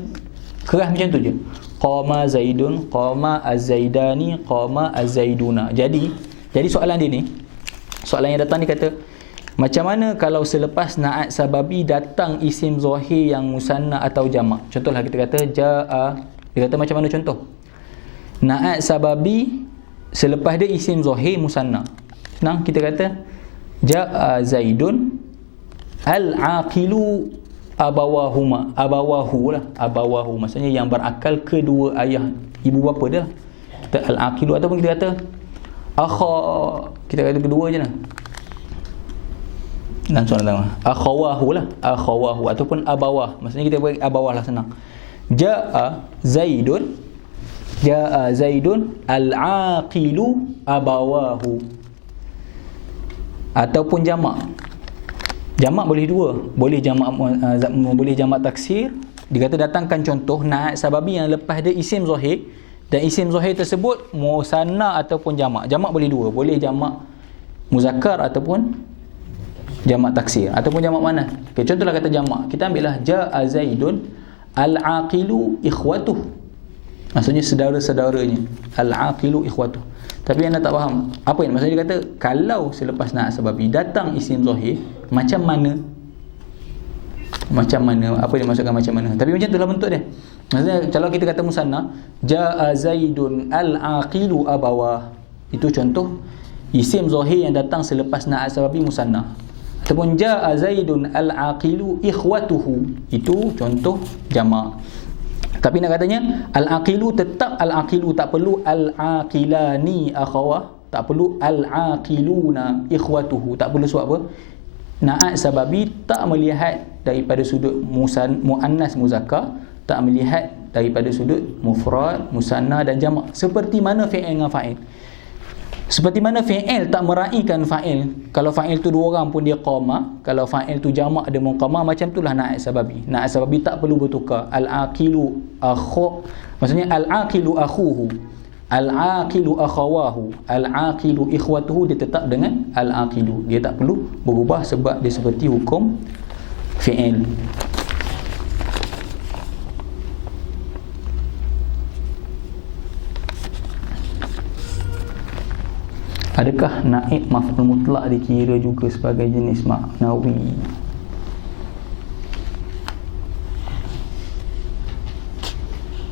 keras macam tu je. Qama Zaidun, qama Az-Zaidani, qama Az-Zaiduna. Jadi soalan dia ni, soalan yang datang ni kata, macam mana kalau selepas na'at sababi datang isim zahir yang musanna atau jamak? Contohlah kita kata ja'a. Dia kata macam mana contoh? Na'at sababi selepas dia isim zahir musanna. Senang, kita kata ja'a Zaidun al-aqilu abawahu lah. Abawahu maksudnya yang berakal kedua ayah ibu bapa dia. Kita al-aqilu, ataupun kita kata akha, kita kata kedua je lah. Dan soalan pertama akhawahu lah, akhawahu ataupun abawah, maksudnya kita bagi abawah lah, senang. Ja'a Zaidun al-aqilu abawahu. Ataupun jamak. Jamak boleh dua, boleh jamak taksir. Dia kata datangkan contoh na'at sababi yang lepas dia isim zahir, dan isim zahir tersebut musanna ataupun jamak. Jamak boleh dua, boleh jamak muzakkar ataupun jamak taksir, ataupun jamak mana. Okay, contohlah kata jamak, kita ambillah ja'a Zaidun al-aqilu ikhwatuh, maksudnya saudara-saudaranya. Al-aqilu ikhwatuh. Tapi anda tak faham apa ini maksudnya. Dia kata kalau selepas na'at sababi datang isim zahir, macam mana, apa dia maksudkan macam mana. Tapi macam itulah bentuk dia. Maksudnya kalau kita kata musanna, ja'a Zaidun al-aqilu abawah, itu contoh isim zahir yang datang selepas na'at sababi musanna. Ataupun ja'a Zaidun al-aqilu ikhwatuhu, itu contoh jamak. Tapi nak katanya al-aqilu tetap al-aqilu, tak perlu al-aqilani akhawah, tak perlu al-aqiluna ikhwatuhu, tak perlu. Sebab apa? Na'at sababi tak melihat daripada sudut muannas muzakkar, tak melihat daripada sudut mufrad, musanna dan jamak. Seperti mana fi'il dengan fa'il. Seperti mana fi'il tak meraihkan fa'il. Kalau fa'il tu dua orang pun dia qama, kalau fa'il tu jamak dia muqama, macam itulah na'at sababi. Na'at sababi tak perlu bertukar. Al-aqilu akhu, maksudnya al-aqilu akhuhu, al-aqilu akhawahu, al-aqilu ikhwatuhu, dia tetap dengan al-aqilu. Dia tak perlu berubah sebab dia seperti hukum fi'il. Adakah naib maf'ul mutlak dikira juga sebagai jenis maknawi?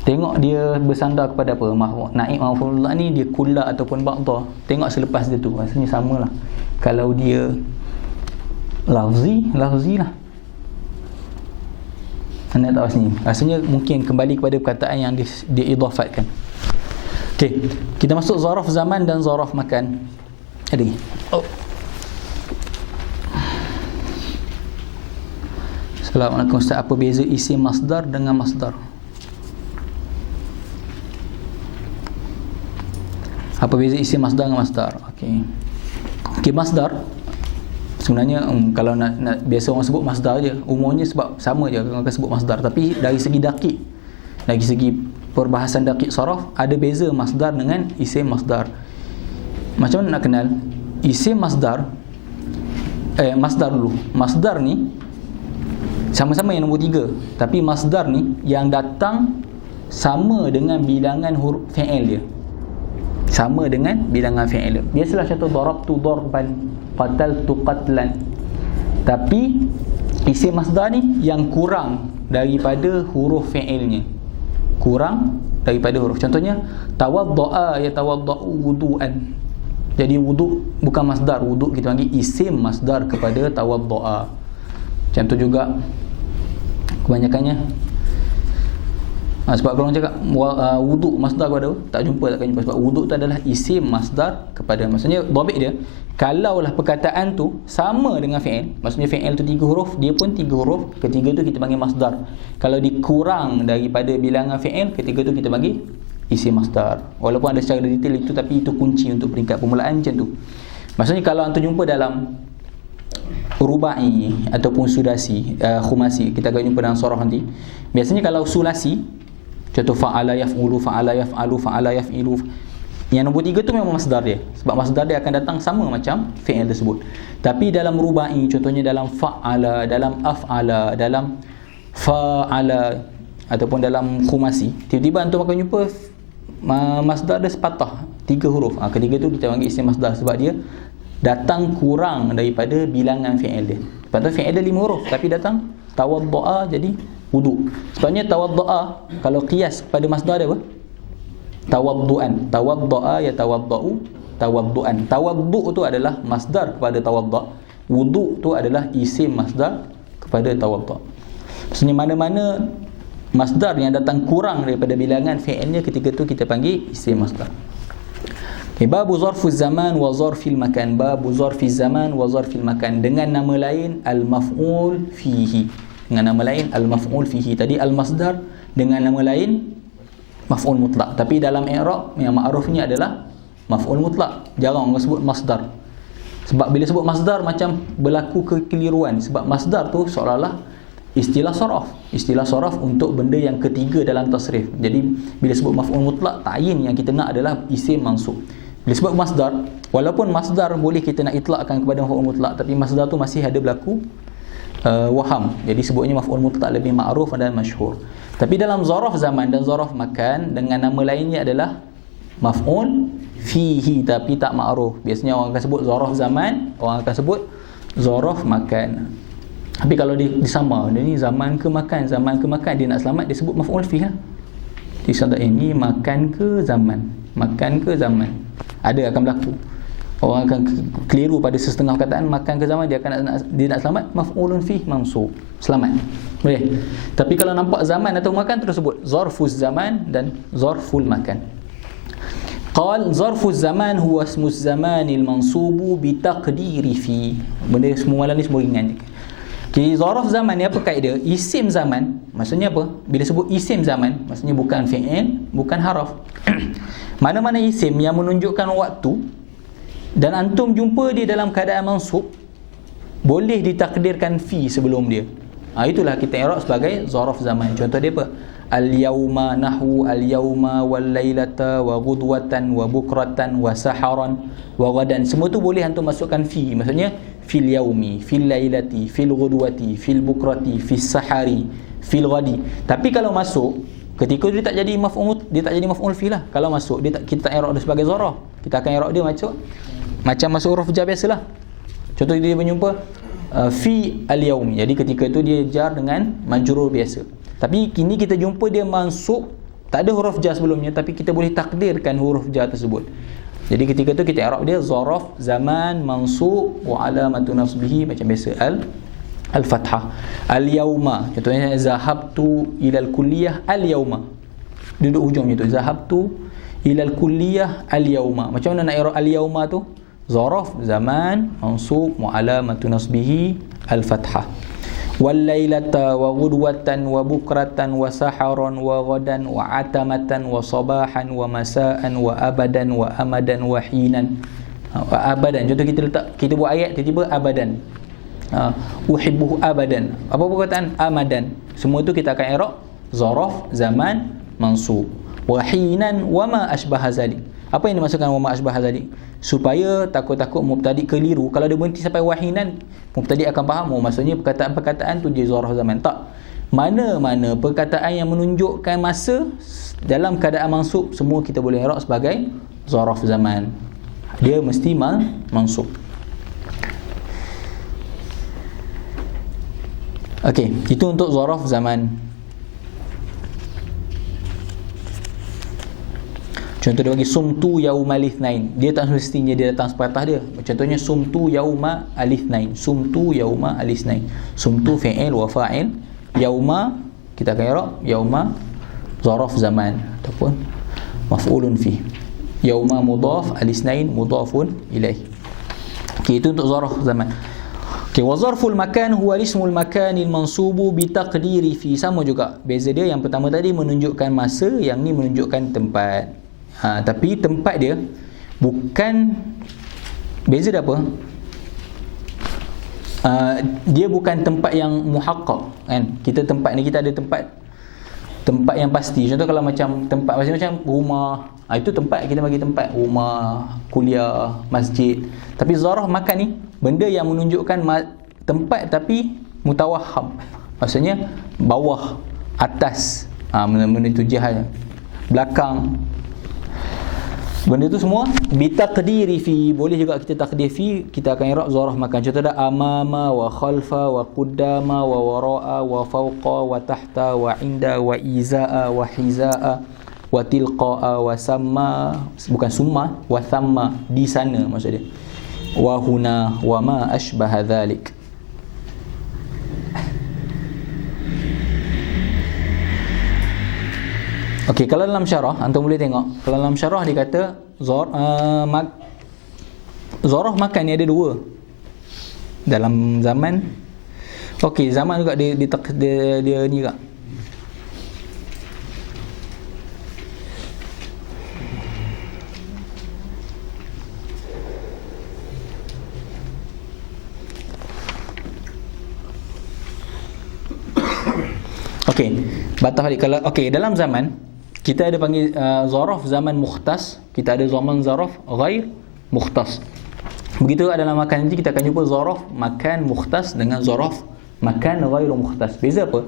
Tengok dia bersandar kepada apa. Naib maf'ul mutlak ni dia kulla ataupun ba'da. Tengok selepas dia tu, rasanya samalah. Kalau dia lafzi lah. Anda tahu sini, rasanya mungkin kembali kepada perkataan yang diidafatkan. Okey, kita masuk zaraf zaman dan zaraf makan. Ada. Assalamualaikum Ustaz, apa beza isim masdar dengan masdar? Apa beza isim masdar dengan masdar? Okey, masdar sebenarnya kalau nak biasa orang sebut masdar je, umumnya sebab sama je orang akan sebut masdar. Tapi dari segi dakik Dari segi perbahasan daqiq saraf, ada beza masdar dengan isim masdar. Macam mana nak kenal? Isim masdar, masdar dulu. Masdar ni sama-sama yang nombor 3, tapi masdar ni yang datang sama dengan bilangan huruf fi'il dia. Sama dengan bilangan fi'il dia. Biasalah contoh darabtu darban, qataltu qatlan. Tapi isim masdar ni yang kurang daripada huruf fi'ilnya. Kurang daripada huruf. Contohnya tawadda'a yatawadda'u wudu'an. Jadi wudu' bukan masdar. Wudu' kita panggil isim masdar kepada tawadda'a. Macam tu juga kebanyakannya. Sebab kalau orang cakap wudu' masdar kepada, tak jumpa. Sebab wudu' tu adalah isim masdar kepada. Maksudnya dhabit dia, kalaulah perkataan tu sama dengan fi'il, maksudnya fi'il tu 3 huruf, dia pun 3 huruf, ketiga tu kita panggil masdar. Kalau dikurang daripada bilangan fi'il, ketiga tu kita panggil isim masdar. Walaupun ada secara detail itu, tapi itu kunci untuk peringkat permulaan macam tu. Maksudnya kalau antum jumpa dalam rubai ataupun sudasi, khumasi, kita akan jumpa dalam surah nanti. Biasanya kalau sulasi, contoh fa'ala yaf'ulu, fa'ala yaf'alu, fa'ala yaf'ilu, yang nombor 3 tu memang masdar dia. Sebab masdar dia akan datang sama macam fi'il tersebut. Tapi dalam rubai, contohnya dalam fa'ala, dalam af'ala, dalam fa'ala, ataupun dalam khumasi, tiba-tiba antum akan jumpa masdar dia sepatah 3 huruf. Ketiga tu kita panggil isim masdar, sebab dia datang kurang daripada bilangan fi'il dia. Sebab tu fi'il dia 5 huruf, tapi datang tawadda'a jadi wudu'. Sebabnya tawadda'a kalau qiyas kepada masdar dia apa? Tawaddu'an. Tawadda'a yatawadda'u tawaddu'an. Tawaddu' tu adalah masdar kepada tawadda'. Wudu' tu adalah isim masdar kepada tawadda'. Maksudnya mana-mana masdar yang datang kurang daripada bilangan fi'ilnya, ketika tu kita panggil isim masdar. Babu zarfuz zaman wa zarfil makan. Babu zarfiz zaman wa zarfil makan. Dengan nama lain al-maf'ul fihi. Dengan nama lain al-maf'ul fihi. Tadi al-masdar dengan nama lain maf'ul mutlak. Tapi dalam i'rab yang ma'rufnya adalah maf'ul mutlak. Jarang orang sebut masdar. Sebab bila sebut masdar macam berlaku kekeliruan. Sebab masdar tu seolah-olah istilah saraf. Istilah saraf untuk benda yang ketiga dalam tasrif. Jadi bila sebut maf'ul mutlak, ta'yin yang kita nak adalah isim mansub. Bila sebut masdar, walaupun masdar boleh kita nak itlakkan kepada maf'ul mutlak, tapi masdar tu masih ada berlaku waham. Jadi sebutnya maf'ul mutlak lebih ma'ruf dan masyhur. Tapi dalam zaraf zaman dan zaraf makan, dengan nama lainnya adalah maf'ul fihi, tapi tak ma'ruf. Biasanya orang akan sebut zaraf zaman, orang akan sebut zaraf makan. Tapi kalau disama, dia ni zaman ke makan, zaman ke makan, dia nak selamat, dia sebut maf'ul fihi lah. Dia contoh ini makan ke zaman, makan ke zaman. Ada akan berlaku. Orang akan keliru pada setengah perkataan makan ke zaman, dia nak selamat maf'ulun fih mansub, selamat. Boleh. Tapi kalau nampak zaman atau makan, terus sebut zarfuz zaman dan zarful makan. Qal zarfuz zaman huwa ismuz zamanil mansubu bi taqdiri fi. Benda semua malam ni semua ringan. Jadi zarf zaman ni apa kaedah? Isim zaman, maksudnya apa? Bila sebut isim zaman, maksudnya bukan fi'il, bukan haraf. Mana-mana isim yang menunjukkan waktu dan antum jumpa dia dalam keadaan mansub, boleh ditakdirkan fi sebelum dia. Itulah kita i'rab sebagai zarf zaman. Contoh dia apa? Al-yawma nahwu al-yawma wal-lailata wa ghudwatan wa bukratan wa saharan wa ghadan. Semua tu boleh antum masukkan fi. Maksudnya fil yaumi, fil lailati, fil ghudwati, fil bukrati, fis sahari, fil ghadi. Tapi kalau masuk ketika dia tak jadi maf'ul fi lah. Kalau masuk dia kita i'rab dia sebagai zarf. Kita akan i'rab dia macam masuk huruf jar biasalah. Contoh dia berjumpa fi al-yaum. Jadi ketika itu dia jar dengan majrur biasa. Tapi kini kita jumpa dia mansub, tak ada huruf jar sebelumnya, tapi kita boleh takdirkan huruf jar tersebut. Jadi ketika itu kita i'rab dia zarf zaman mansub wa alamatu nasbihi macam biasa al-fathah. Al-yauma, contohnya zahabtu ilal kulliyah al-yauma. Duduk hujungnya tu zahabtu ilal kulliyah al-yauma. Macam mana nak i'rab al-yauma tu? Zarf zaman mansub wa alamatu nasbihi al-fathah. Wal lailata wa ghudwatan wa bukratan wa saharan wa ghadan wa atamatan wa sabahan wa masaan wa abadan wa amadan wa hinan. Abadan, contoh kita buat ayat tiba-tiba abadan. Uhibbuhu abadan. Apa perkataan amadan? Semua tu kita akan i'rab zarf zaman mansub. Wa hinan wa ma asbaha zalik. Apa yang dimaksudkan wa ma asbaha zalik? Supaya takut-takut mubtadi keliru. Kalau dia berhenti sampai wahinan, mubtadi akan faham, oh maksudnya perkataan-perkataan tu dia zarf zaman. Tak. Mana-mana perkataan yang menunjukkan masa dalam keadaan mansub, semua kita boleh i'rab sebagai zarf zaman. Dia mesti mansub. Okey, itu untuk zarf zaman. Contoh dia bagi sumtu yaumal itsnain. Dia tak mestinya dia datang sepatah dia. Contohnya sumtu yauma al-itsnain. Sumtu yauma al-itsnain. Sumtu fi'il wa fa'il. Yauma kita akan i'rab yauma zarf zaman ataupun maf'ulun fi. Yauma mudhaf, al-itsnain mudhafun ilaih. Okey, itu untuk zarf zaman. Okey, wa zarful makan huwa ismul makanil mansubu bi taqdiri fi. Sama juga. Beza dia yang pertama tadi menunjukkan masa, yang ni menunjukkan tempat. Tapi tempat dia bukan, beza dia apa? Dia bukan tempat yang muhaqqaq kan. Kita tempat ni kita ada tempat yang pasti. Contoh kalau macam tempat macam rumah, itu tempat, kita bagi tempat rumah, kuliah, masjid. Tapi zarf makan ni benda yang menunjukkan tempat tapi mutawahham. Maksudnya bawah, atas, benda tu jihad, belakang. Benda tu semua bitaqdiri fi. Boleh juga kita takdir fi, kita akan i'rab zarf makan. Contoh dah amama wa khalfa wa qaddama wa wara'a wa fawqa wa tahta wa inda wa izaa wa hizaa wa tilqaa wa samma, bukan summa, wa thamma, di sana maksud dia. Wa huna wa ma ashbaha dhalik. Okey, kalau dalam syarah antum boleh tengok. Kalau dalam syarah dia kata zarf makan ni ada dua. Dalam zaman, okey, zaman juga dia ni juga. Okey, batah balik. Kalau okey, dalam zaman kita ada panggil zarf zaman mukhtas, kita ada zaman zarf ghair mukhtas. Begitu dalam makan nanti kita akan jumpa zarf makan mukhtas dengan zarf makan ghair mukhtas. Beza apa?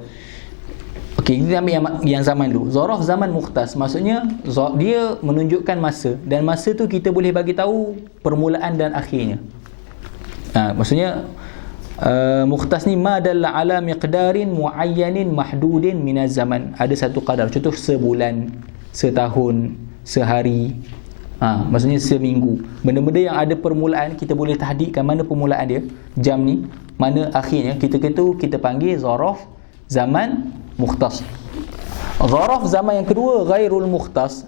Okey, kita ambil yang zaman dulu. Zarf zaman mukhtas maksudnya dia menunjukkan masa, dan masa tu kita boleh bagi tahu permulaan dan akhirnya. Maksudnya mukhtas ni ma dalla ala miqdarin muayyanin mahdudin minaz zaman. Ada satu qadar, contoh sebulan, setahun, sehari, maksudnya seminggu. Benda-benda yang ada permulaan kita boleh tahdidkan mana permulaan dia, jam ni, mana akhirnya. Kita panggil zarf zaman mukhtas. Zarf zaman yang kedua ghairul mukhtas,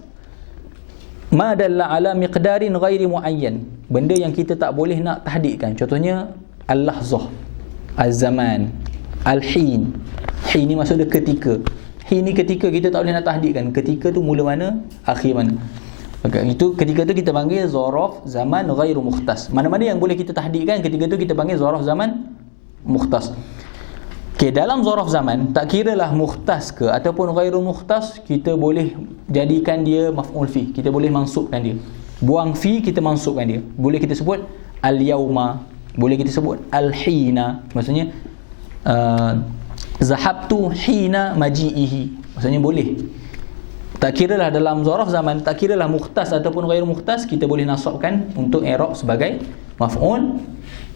ma dalla ala miqdarin ghairi muayyan. Benda yang kita tak boleh nak tahdidkan. Contohnya al-lahzah, al-zaman, al-hin. Hin ni maksud dia ketika. Hin ni ketika, kita tak boleh nak tahdidkan ketika tu mula mana, akhir mana. Itu ketika tu kita panggil zarf zaman ghairu mukhtas. Mana-mana yang boleh kita tahdidkan ketika tu kita panggil zarf zaman mukhtas. Okey, dalam zarf zaman tak kiralah mukhtas ke ataupun ghairu mukhtas, kita boleh jadikan dia maf'ul fi. Kita boleh mansubkan dia. Buang fi, kita mansubkan dia. Boleh kita sebut al-yauma, boleh kita sebut al-hina, maksudnya zahabtu hina maji'ihi, maksudnya boleh. Tak kiralah dalam zarf zaman, tak kiralah mukhtas ataupun ghairu mukhtas, kita boleh nasabkan untuk i'rab sebagai maf'ul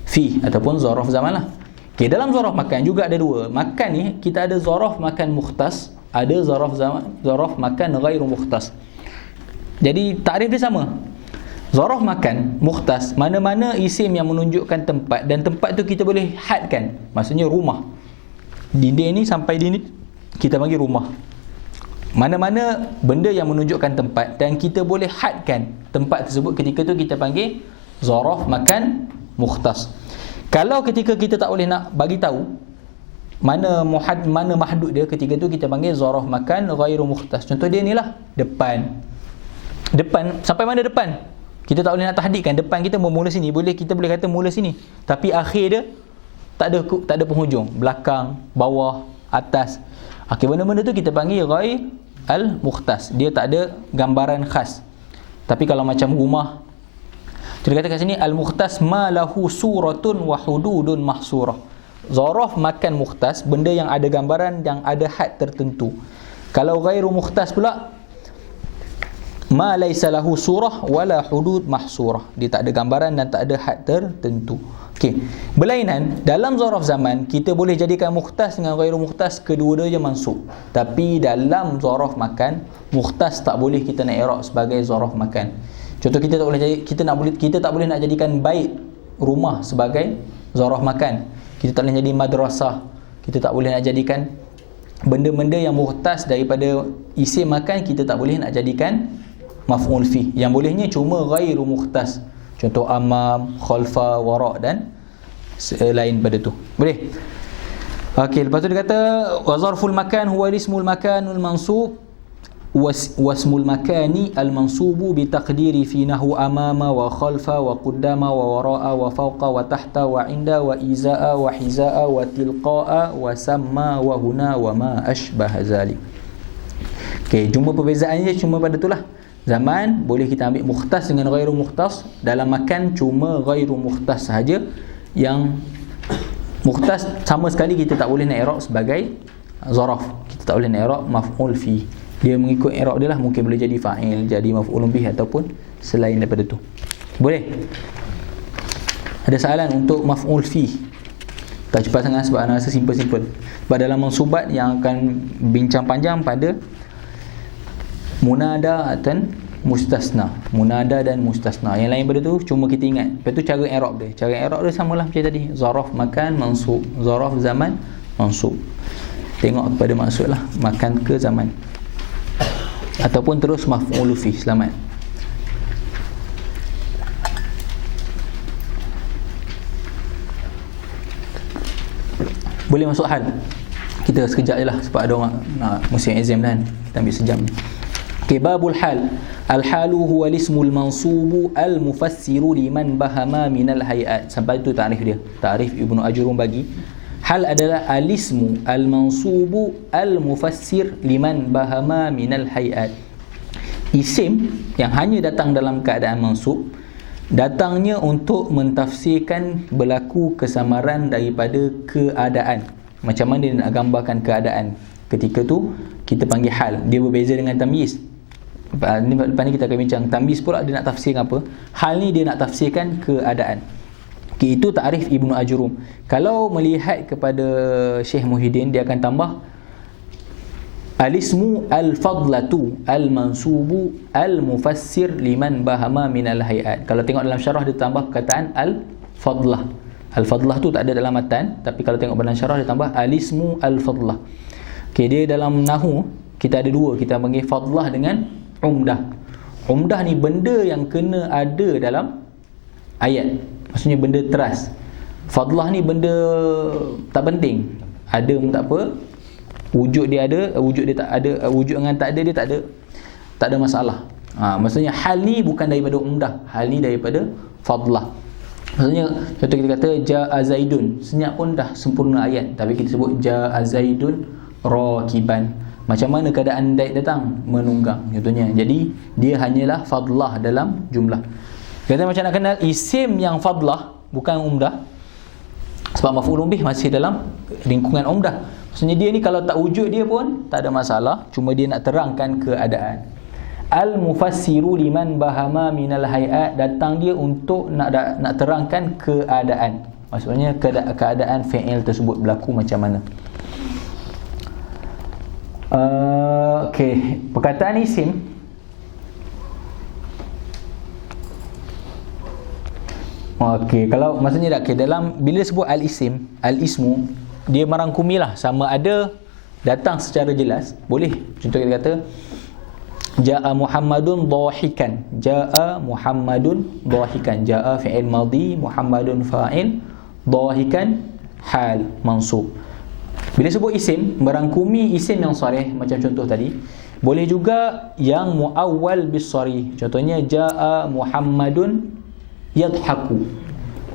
fi ataupun zarf zaman lah. Okey, dalam zarf makan juga ada dua. Makan ni kita ada zarf makan mukhtas, ada zarf makan ghairu mukhtas. Jadi takrif dia sama. Zarf makan mukhtas, mana-mana isim yang menunjukkan tempat, dan tempat tu kita boleh hadkan. Maksudnya rumah, dinding ni sampai dinding kita panggil rumah. Mana-mana benda yang menunjukkan tempat dan kita boleh hadkan tempat tersebut, ketika tu kita panggil zarf makan mukhtas. Kalau ketika kita tak boleh nak bagi tahu mana mahdud dia, ketika tu kita panggil zarf makan ghairu mukhtas. Contoh dia ni lah, depan. Depan, sampai mana depan? Kita tak boleh nak tahdidkan. Depan kita bermula sini, kita boleh kata mula sini, tapi akhir dia tak ada penghujung. Belakang, bawah, atas. Okey, benda-benda tu kita panggil ghair al-mukhtas. Dia tak ada gambaran khas. Tapi kalau macam rumah, dia kata kat sini al-mukhtas ma lahu suratun wa hududun mahsurah. Zaraf makan mukhtas, benda yang ada gambaran, yang ada had tertentu. Kalau ghairu mukhtas pula, ma laisa lahu surah wala hudud mahsurah. Dia tak ada gambaran dan tak ada had tertentu. Okey. Berlainan dalam zaraf zaman, kita boleh jadikan mukhtas dengan ghairu mukhtas, kedua-duanya mansub. Tapi dalam zaraf makan, mukhtas tak boleh kita nak i'rab sebagai zaraf makan. Contoh, kita tak boleh nak jadikan bait, rumah, sebagai zaraf makan. Kita tak boleh jadi madrasah. Kita tak boleh nak jadikan benda-benda yang mukhtas daripada isim makan, kita tak boleh nak jadikan maf'ul fi. Yang bolehnya cuma ghairu mukhtas. Contoh amam, khalfa, wara' dan selain pada tu. Boleh? Okey, lepas tu dia kata wa zarful makan huwa ismul makanul mansub wasmul makani al mansubu bi taqdiri fi nahwu amama wa khalfa wa qaddama wa wara'a wa fawqa wa tahta wa inda wa izaa wa hizaa wa tilqa'a wa samma wa huna wa ma ashbaha zalik. Okey, jumpa perbezaannya cuma pada itulah. Zaman boleh kita ambil mukhtas dengan ghairu mukhtas. Dalam makan cuma ghairu mukhtas sahaja. Yang mukhtas sama sekali kita tak boleh nak i'rab sebagai zaraf. Kita tak boleh nak i'rab maf'ul fi. Dia mengikut i'rab dia lah, mungkin boleh jadi fa'il, jadi maf'ulun bih ataupun selain daripada tu. Boleh? Ada soalan untuk maf'ul fi? Tak cepat sangat sebab ana rasa simple-simple. Sebab dalam mansubat yang akan bincang panjang pada munada dan mustasna. Munada dan mustasna. Yang lain pada tu cuma kita ingat. Lepas tu cara i'rab dia. Cara i'rab dia samalah macam tadi. Zaraf makan mansub, zaraf zaman mansub. Tengok kepada maksudlah, makan ke zaman. Ataupun terus maf'ul fi. Selamat. Boleh masuk hal. Kita sekejap je lah sebab ada orang nak musim exam kan. Kita ambil sejam ni. Okay, babul hal. Al-halu huwa al-ismul mansubu al-mufassiru liman bahama minal hayat. Sampai itu tarikh dia. Tarikh Ibnu Ajurrum bagi. Hal adalah al-ismu al-mansubu al-mufassir liman bahama minal hayat. Isim yang hanya datang dalam keadaan mansub, datangnya untuk mentafsirkan berlaku kesamaran daripada keadaan. Macam mana dia nak gambarkan keadaan. Ketika tu kita panggil hal. Dia berbeza dengan tamyiz. Lepas ni kita akan bincang tamyiz pula dia nak tafsirkan apa. Hal ni dia nak tafsirkan keadaan. Okay, itu ta'rif Ibnu Ajurrum. Kalau melihat kepada Syekh Muhyiddin, dia akan tambah al-ismu al-fadlatu al-mansubu al-mufassir liman bahama minal hayat. Kalau tengok dalam syarah dia tambah perkataan al-fadlah. Al-fadlah tu tak ada dalam matan, tapi kalau tengok dalam syarah dia tambah al-ismu al-fadlah. Okey, dia dalam nahwu kita ada dua, kita panggil fadlah dengan umdah. Umdah ni benda yang kena ada dalam ayat. Maksudnya benda teras. Fadlah ni benda tak penting. Ada pun tak apa. Wujud dia ada, wujud dia tak ada, wujud dengan tak ada dia tak ada masalah. Maksudnya hal ni bukan daripada umdah, hal ni daripada fadlah. Maksudnya contoh kita kata jaa zaidun, senyap pun dah sempurna ayat, tapi kita sebut jaa zaidun rakiban. Macam mana keadaan Zaid datang? Menunggang contohnya. Jadi dia hanyalah fadlah dalam jumlah. Kata macam nak kenal isim yang fadlah bukan umdah, sebab maf'ulun bih masih dalam lingkungan umdah. Maksudnya dia ni kalau tak wujud dia pun tak ada masalah, cuma dia nak terangkan keadaan. Al-mufassiru liman bahama minal hayat, datang dia untuk nak terangkan keadaan. Maksudnya keadaan fi'il tersebut berlaku macam mana. Okey, perkataan isim kalau maksudnya dalam bila sebut al-isim, al-ismu, dia merangkumilah, sama ada datang secara jelas, boleh. Contoh kita kata jaa Muhammadun dhahikan. Jaa Muhammadun dhahikan. Jaa fi'il madhi, Muhammadun fa'il, dhahikan hal mansub. Bila sebut isim, merangkumi isim yang sharih macam contoh tadi. Boleh juga yang muawwal bis sharih. Contohnya jaa Muhammadun yadhaku.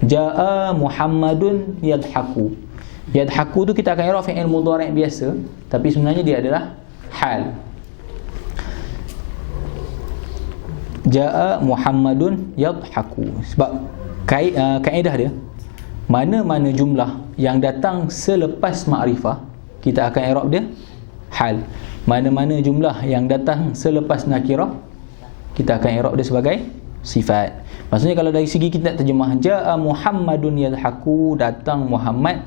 Jaa Muhammadun yadhaku. Yadhaku tu kita akan i'rab fi'il mudhari' biasa, tapi sebenarnya dia adalah hal. Jaa Muhammadun yadhaku. Sebab kaedah dia, mana-mana jumlah yang datang selepas makrifah, kita akan i'rab dia hal. Mana-mana jumlah yang datang selepas nakirah, kita akan i'rab dia sebagai sifat. Maksudnya kalau dari segi kita nak terjemah, jaa Muhammadun yadhaku, datang Muhammad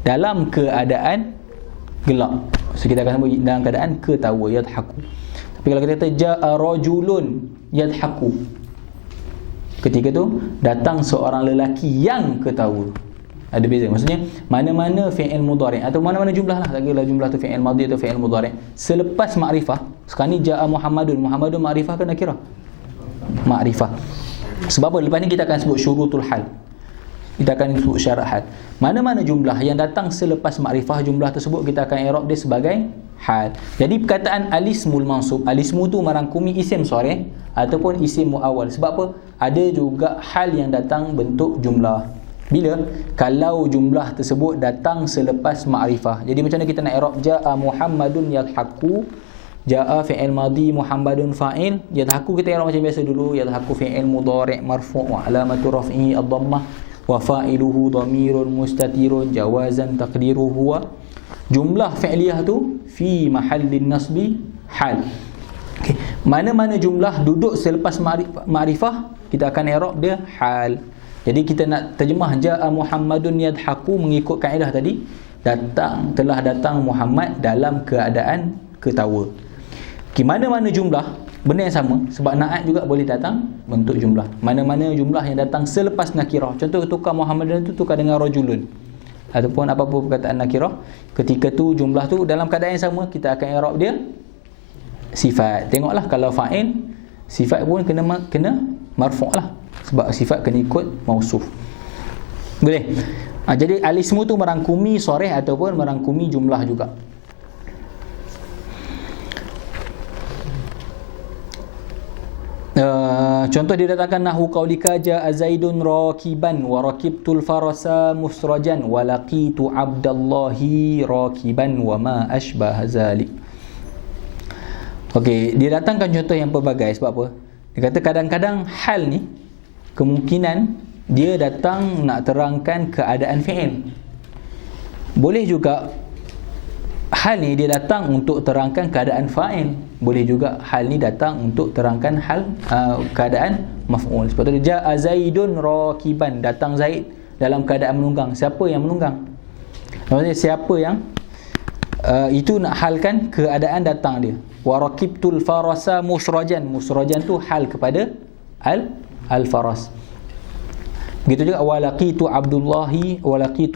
dalam keadaan gelak. So kita akan sebut dalam keadaan ketawa, yadhaku. Tapi kalau kita kata jaa rajulun yadhaku, ketika tu datang seorang lelaki yang ketawa. Ada beza. Maksudnya mana-mana fi'il mudhari' atau mana-mana jumlah lah, tak kira jumlah tu fi'il madhi atau fi'il mudhari', selepas makrifah. Sekarang ni jaa Muhammadun, Muhammadun makrifah ke nakirah? Makrifah. Sebab apa? Lepas ni kita akan sebut syurutul hal. Kita akan sebut syarat hal. Mana-mana jumlah yang datang selepas makrifah, jumlah tersebut kita akan i'rab dia sebagai hal. Jadi perkataan alismul mansub, alismu tu merangkumi isim sharih ataupun isim muawwal. Sebab apa? Ada juga hal yang datang bentuk jumlah. Bila? Kalau jumlah tersebut datang selepas makrifah. Jadi macam mana kita nak i'rab jaa Muhammadun yadhaku? Jaa fi'il madhi, Muhammadun fa'il. Yadhaku kita i'rab macam biasa dulu. Yadhaku fi'il mudhari' marfu' wa alamatu raf'ihi ad-dhammah wa fa'iluhu dhamirun mustatirun jawazan taqdiruhu huwa. Jumlah fi'liyah tu fi mahallin nasbi hal. Okay. Mana-mana jumlah duduk selepas makrifah, kita akan i'rab dia hal. Jadi kita nak terjemah jaa Muhammadun yadhaku mengikut kaedah tadi, telah datang Muhammad dalam keadaan ketawa. Okay, mana-mana jumlah benda yang sama, sebab naat juga boleh datang bentuk jumlah. Mana-mana jumlah yang datang selepas nakirah, contoh tukar Muhammadun tu tukar dengan rajulun ataupun apa-apa perkataan nakirah, ketika tu jumlah tu dalam keadaan yang sama, kita akan i'rab dia sifat. Tengoklah kalau fa'il, sifat pun kena marfu' lah, sebab sifat kena ikut mausuf. Boleh? Jadi alismu tu merangkumi sharih ataupun merangkumi jumlah juga. Contoh dia datangkan nahu qaulika jaa Zaidun rakiban wa rakibtul farasa musrajan wa laqitu Abdallahi rakiban wa ma ashbah zalik. Okey, dia datangkan contoh yang pelbagai. Sebab apa? Dia kata kadang-kadang hal ni kemungkinan dia datang nak terangkan keadaan fi'il. Boleh juga hal ni dia datang untuk terangkan keadaan fa'il. Boleh juga hal ni datang untuk terangkan hal keadaan maf'ul. Sebab tu jaa Zaidun rakiban, datang Zaid dalam keadaan menunggang. Siapa yang menunggang? Maksudnya siapa yang itu nak halkan keadaan datang dia. Wa rakibtul farasa musrajan. Musrajan tu hal kepada al-faras. Begitu juga walaqitu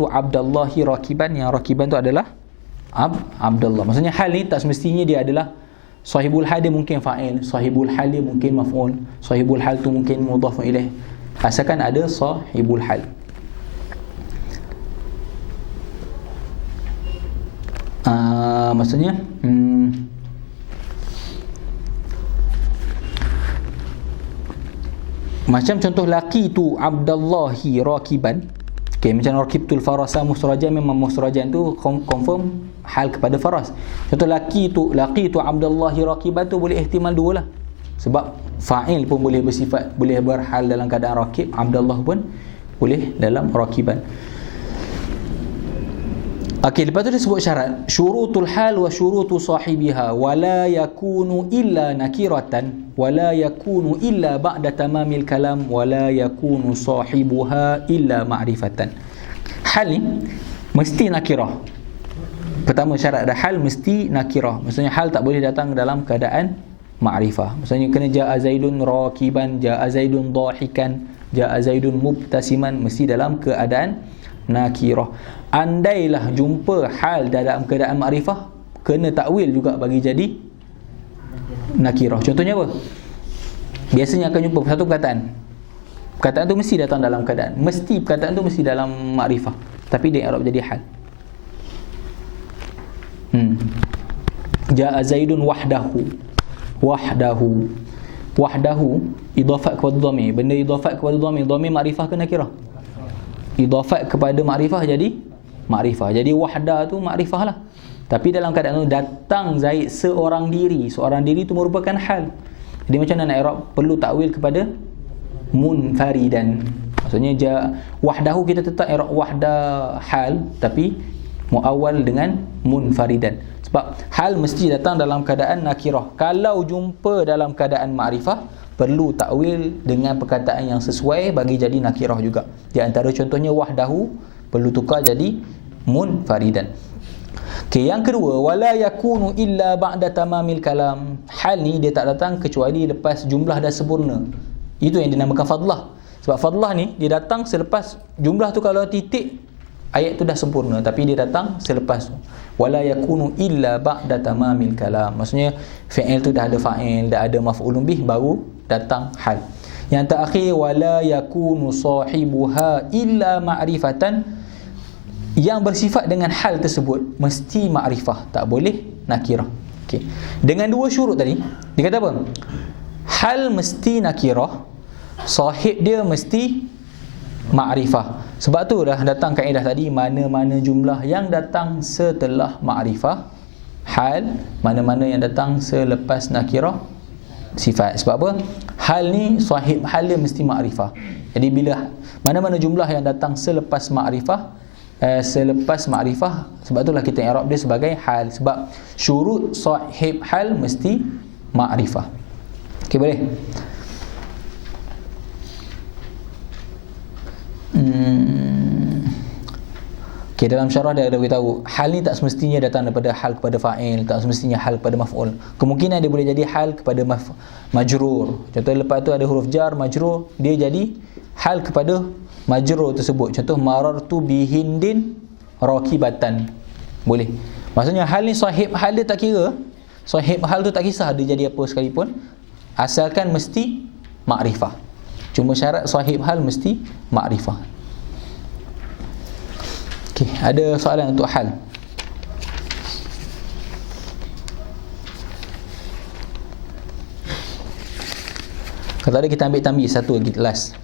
Abdallahi rakiban. Yang rakiban tu adalah Abdullah. Maksudnya hal ni tak semestinya dia adalah sahibul hal, dia mungkin fa'il, sahibul hal dia mungkin maf'ul, sahibul hal tu mungkin mudhaf ilaih, asalkan ada sahibul hal. Maksudnya macam contoh laqitu Abdallahi rakiban. Okay, macam rakibtul farasa musrajan, memang musrajan tu confirm hal kepada faras. Contoh laqitu Abdallahi rakiban tu boleh ihtimal dua lah. Sebab fa'il pun boleh bersifat, boleh berhal dalam keadaan rakib, Abdullah pun boleh dalam rakiban. Okey, lepas tu dia sebut syarat syurutul hal wa syurutu sahibiha wa la yakunu illa nakiratan wa la yakunu illa ba'da tamamil kalam wa la yakunu sahibuha illa ma'rifatan. Hal ni mesti nakirah. Pertama syarat dah hal mesti nakirah. Maksudnya hal tak boleh datang dalam keadaan ma'rifah. Maksudnya kena jaa Zaidun rakiban, jaa Zaidun dhahikan, jaa Zaidun mubtasiman, mesti dalam keadaan nakirah. Andailah jumpa hal dalam keadaan makrifah, kena takwil juga bagi jadi nakirah. Contohnya apa? Biasanya akan jumpa satu perkataan. Perkataan tu mesti datang dalam keadaan, mesti perkataan tu mesti dalam makrifah, tapi dia i'rab jadi hal. Jaa Zaidun wahdahu idafat kepada dhamir. Benda idafat kepada dhamir makrifah ke nakirah? Idafat kepada makrifah jadi makrifah. Jadi wahda tu makrifah lah. Tapi dalam keadaan tu datang Zaid seorang diri. Seorang diri tu merupakan hal. Jadi macam mana nak i'rab? Perlu takwil kepada munfaridan. Maksudnya wahdahu kita tetap i'rab wahda hal, tapi muawwal dengan munfaridan. Sebab hal mesti datang dalam keadaan nakirah. Kalau jumpa dalam keadaan ma'rifah, perlu takwil dengan perkataan yang sesuai bagi jadi nakirah juga. Di antara contohnya wahdahu perlu tukar jadi munfaridan. Okey, yang kedua, wala yakunu illa ba'da tamamil kalam. Hal ni dia tak datang kecuali lepas jumlah dah sempurna. Itu yang dinamakan fadlah. Sebab fadlah ni dia datang selepas jumlah tu, kalau titik ayat tu dah sempurna, tapi dia datang selepas tu. Wala yakunu illa ba'da tamamil kalam. Maksudnya fi'il tu dah ada fa'il, dah ada maf'ulun bih, baru datang hal. Yang terakhir, wala yakunu sahibuha illa ma'rifatan. Yang bersifat dengan hal tersebut mesti ma'rifah, tak boleh nakirah. Okey. Dengan dua syurut tadi, dia kata apa? Hal mesti nakirah, sahib dia mesti ma'rifah. Sebab tu dah datang kaedah tadi, mana-mana jumlah yang datang setelah ma'rifah hal, mana-mana yang datang selepas nakirah sifat. Sebab apa? Hal ni sahib hal dia mesti ma'rifah. Jadi bila mana-mana jumlah yang datang selepas ma'rifah, sebab itulah kita i'rab dia sebagai hal. Sebab syurut sahib hal mesti ma'rifah. Okey, boleh? Okay, dalam syarah dia ada beritahu hal ni tak semestinya datang daripada hal kepada fa'il, tak semestinya hal kepada maf'ul. Kemungkinan dia boleh jadi hal kepada majrur. Contoh lepas tu ada huruf jar majrur, dia jadi hal kepada majrur tersebut. Contoh marartu bihindin rakibatan. Boleh. Maksudnya hal ni sahib hal dia tak kira, sahib hal tu tak kisah dia jadi apa sekalipun, asalkan mesti makrifah. Cuma syarat sahib hal mesti makrifah. Okey, ada soalan untuk hal? Kata ada kita ambil tamyiz satu lagi last.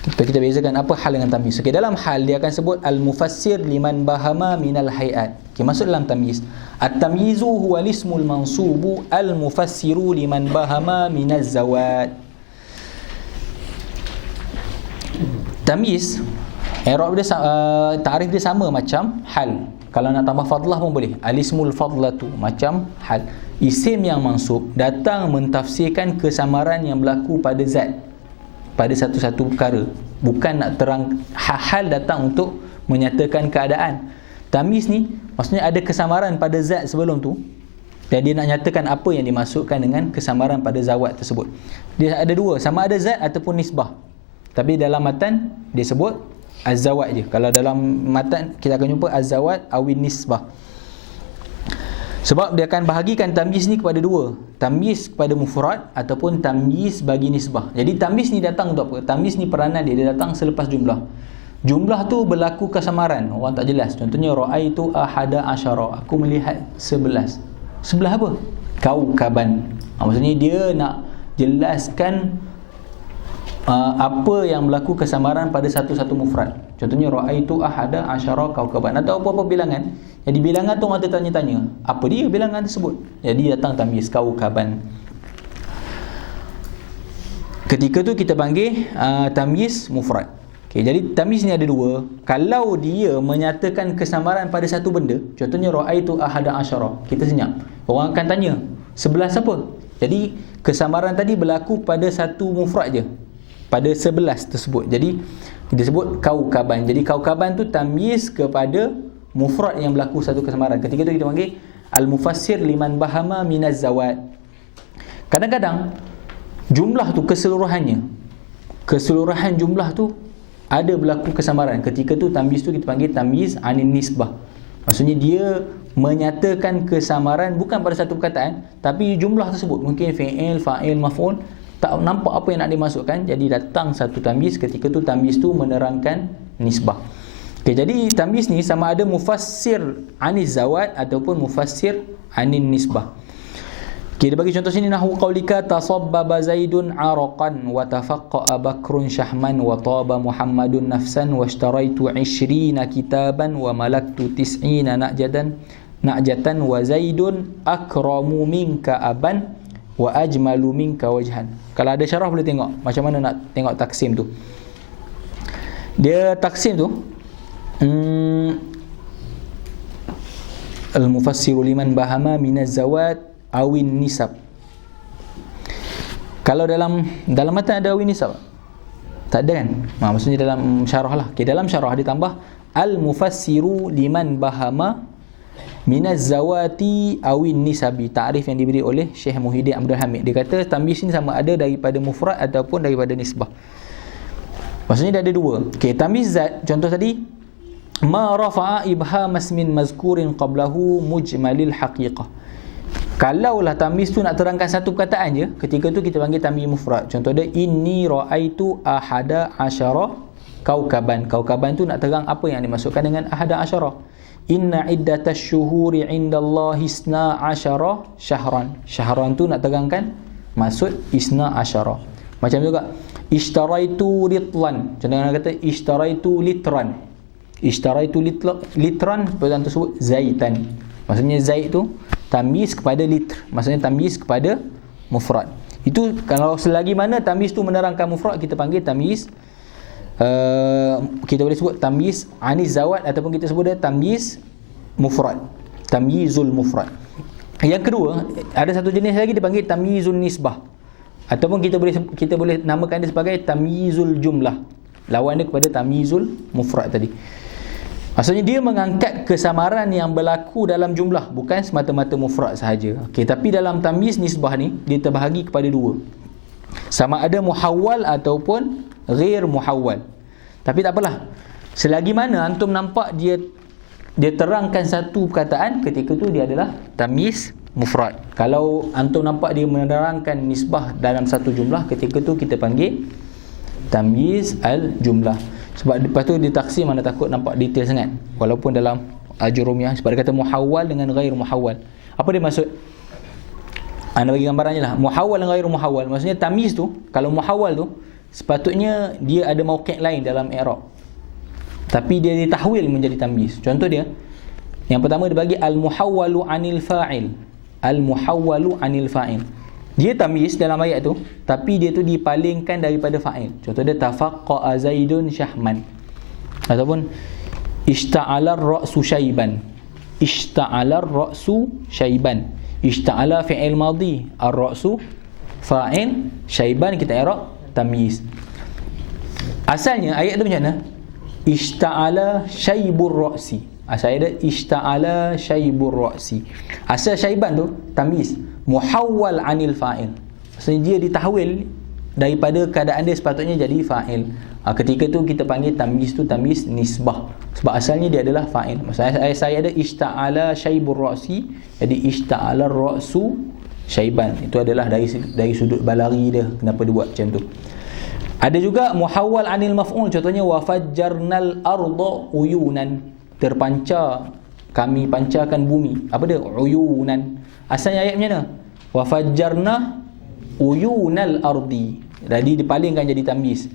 Kita bezakan apa hal dengan tamyiz. Okey, dalam hal dia akan sebut al-mufassir liman bahama minal hayat. Okey, masuk dalam tamyiz. At-tamyizu huwa al-ismul mansubu al-mufassiru liman bahama minaz zawad. Tamyiz i'rab dia ta'rif dia sama macam hal. Kalau nak tambah fadlah pun boleh. Al-ismul fadlatu macam hal. Isim yang mansub datang mentafsirkan kesamaran yang berlaku pada zat, pada satu-satu perkara. Bukan nak terang, hal datang untuk menyatakan keadaan. Tamyiz ni maksudnya ada kesamaran pada zat sebelum tu, dan dia nak nyatakan apa yang dimasukkan dengan kesamaran pada zawat tersebut. Dia ada dua, sama ada zat ataupun nisbah. Tapi dalam matan dia sebut az-zawat je. Kalau dalam matan kita akan jumpa az-zawat awin nisbah. Sebab dia akan bahagikan tamyiz ni kepada dua, tamyiz kepada mufrad ataupun tamyiz bagi nisbah. Jadi tamyiz ni datang untuk apa? Tamyiz ni peranan dia datang selepas jumlah. Jumlah tu berlaku kesamaran, orang tak jelas. Contohnya ra'aitu ahada asyara, aku melihat 11. 11 apa? Kaukaban. Maksudnya dia nak jelaskan apa yang berlaku kesamaran pada satu-satu mufrad. Contohnya ra'aitu ahada asyara kaukaban, atau apa-apa bilangan. Jadi bilangan tu orang tertanya-tanya, apa dia bilangan tersebut? Jadi datang tamyiz kaukaban. Ketika tu kita panggil tamyiz mufrad. Okay, jadi tamyiz ni ada dua. Kalau dia menyatakan kesamaran pada satu benda, contohnya ra'aitu ahada asyara, kita senyap, orang akan tanya 11 apa? Jadi kesamaran tadi berlaku pada satu mufrad je, pada 11 tersebut. Jadi kita sebut kaukaban. Jadi kaukaban tu tamyiz kepada mufrad yang berlaku satu kesamaran. Ketika tu kita panggil al-mufassir liman bahama minaz zawad. Kadang-kadang jumlah tu keseluruhan jumlah tu ada berlaku kesamaran. Ketika tu tamyiz tu kita panggil tamyiz anin nisbah. Maksudnya dia menyatakan kesamaran bukan pada satu perkataan, tapi jumlah tersebut mungkin fi'il, fa'il, maf'ul, tak nampak apa yang nak dimasukkan, jadi datang satu tamyiz. Ketika tu tamyiz tu menerangkan nisbah. Okay, jadi tamyiz ni sama ada mufassir aniz zawad ataupun mufassir anin nisbah. Okay, dia bagi contoh sini, nahwu qaulika tasabbaba zaidun araqan wa tafaqqa'a bakrun syahman wa taba muhammadun nafsan wa ishtaraitu 20 kitaban wa malaktu 90 na'jatan wa zaidun akramu minka aban wa ajmalu minka wajhan. Kalau ada syarah boleh tengok macam mana nak tengok taksim tu. Dia taksim tu al-mufassiru liman bahama minaz zawat awin nisab. Kalau dalam matan ada awin nisab? Tak ada kan? Maksudnya dalam syarah lah. Okay, dalam syarah dia tambah al-mufassiru liman bahama minaz zawati awin nisabi. Ta'rif yang diberi oleh Syekh Muhyiddin Abdul Hamid. Dia kata tamyiz ni sama ada daripada mufrad ataupun daripada nisbah. Maksudnya dia ada dua. Okay, tamyiz zat, contoh tadi, ma rafa'a ibham ismin mazkurin qablahu mujmalil haqiqah. Kalaulah tamyiz tu nak terangkan satu perkataan je, ketika tu kita panggil tamyiz mufrad. Contoh dia, inni ra'aitu ahada asyara kaukaban. Kaukaban tu nak terang apa yang dimasukkan dengan ahada asyara. Inna iddatash syuhuri indallahi isna asyara syahran. Syahran tu nak terangkan maksud isna asyara. Macam juga ishtaraitu litlan. Contohnya kata ishtaraitu litran. Ishtaraitu litran, perkataan tersebut zaitan. Maksudnya zaid tu tamyiz kepada litr. Maksudnya tamyiz kepada mufrad. Itu kalau selagi mana tamyiz tu menerangkan mufrad, kita panggil tamyiz kita boleh sebut tamyiz aniz zawat, ataupun kita sebut dia tamyiz mufrad, tamyizul mufrad. Yang kedua, ada satu jenis lagi dipanggil tamyizul nisbah, ataupun kita boleh namakan dia sebagai tamyizul jumlah, lawan dia kepada tamyizul mufrad tadi. Maksudnya dia mengangkat kesamaran yang berlaku dalam jumlah, bukan semata-mata mufrad sahaja. Okey, tapi dalam tamyiz nisbah ni dia terbahagi kepada dua. Sama ada muhawwal ataupun ghair muhawwal. Tapi tak apalah. Selagi mana antum nampak dia terangkan satu perkataan, ketika tu dia adalah tamyiz mufrad. Kalau antum nampak dia menerangkan nisbah dalam satu jumlah, ketika tu kita panggil tamyiz al-jumlah. Sebab lepas tu dia taksim, mana takut nampak detail sangat. Walaupun dalam Ajurumiyah, sebab dia kata muhawwal dengan ghair muhawwal. Apa dia maksud? Anda bagi gambarannya lah. Muhawwal dan ghair muhawwal. Maksudnya tamyiz tu, kalau muhawwal tu, sepatutnya dia ada mauqi' lain dalam i'rab. Tapi dia ditahwil menjadi tamyiz. Contoh dia, yang pertama dia bagi al-muhawwalu anil fa'il. Al-muhawwalu anil fa'il. Dia tamyiz dalam ayat tu, tapi dia tu dipalingkan daripada fa'il. Contoh dia tafaqqa'a Zaidun syahman, ataupun ishta'ala ar-ra'su syaiban. Ishta'ala ar-ra'su syaiban. Ishta'ala fi'il madhi, ar-ra'su fa'il, syaiban kita i'rab tamyiz. Asalnya ayat tu macam mana? Ishta'ala syaibur ra'si. Asal dia ishta'ala syaibur ra'si. Asal syaiban tu tamyiz, muhawwal anil fa'il. Maksudnya dia ditahwil daripada keadaan dia sepatutnya jadi fa'il. Ketika tu kita panggil tamyiz tu tamyiz nisbah, sebab asalnya dia adalah fa'il. Maksudnya saya ada ishta'ala syaibur ra'si, jadi ishta'ala ra'su syaiban. Itu adalah dari sudut balaghi dia, kenapa dia buat macam tu. Ada juga muhawwal anil maf'ul. Contohnya wa fajjarnal arda uyunan. Terpancar, kami pancarkan bumi. Apa dia? Uyunan. Asalnya ayat macam mana? Wa fajjarna uyunal ardi. Jadi dipalingkan jadi tamyiz.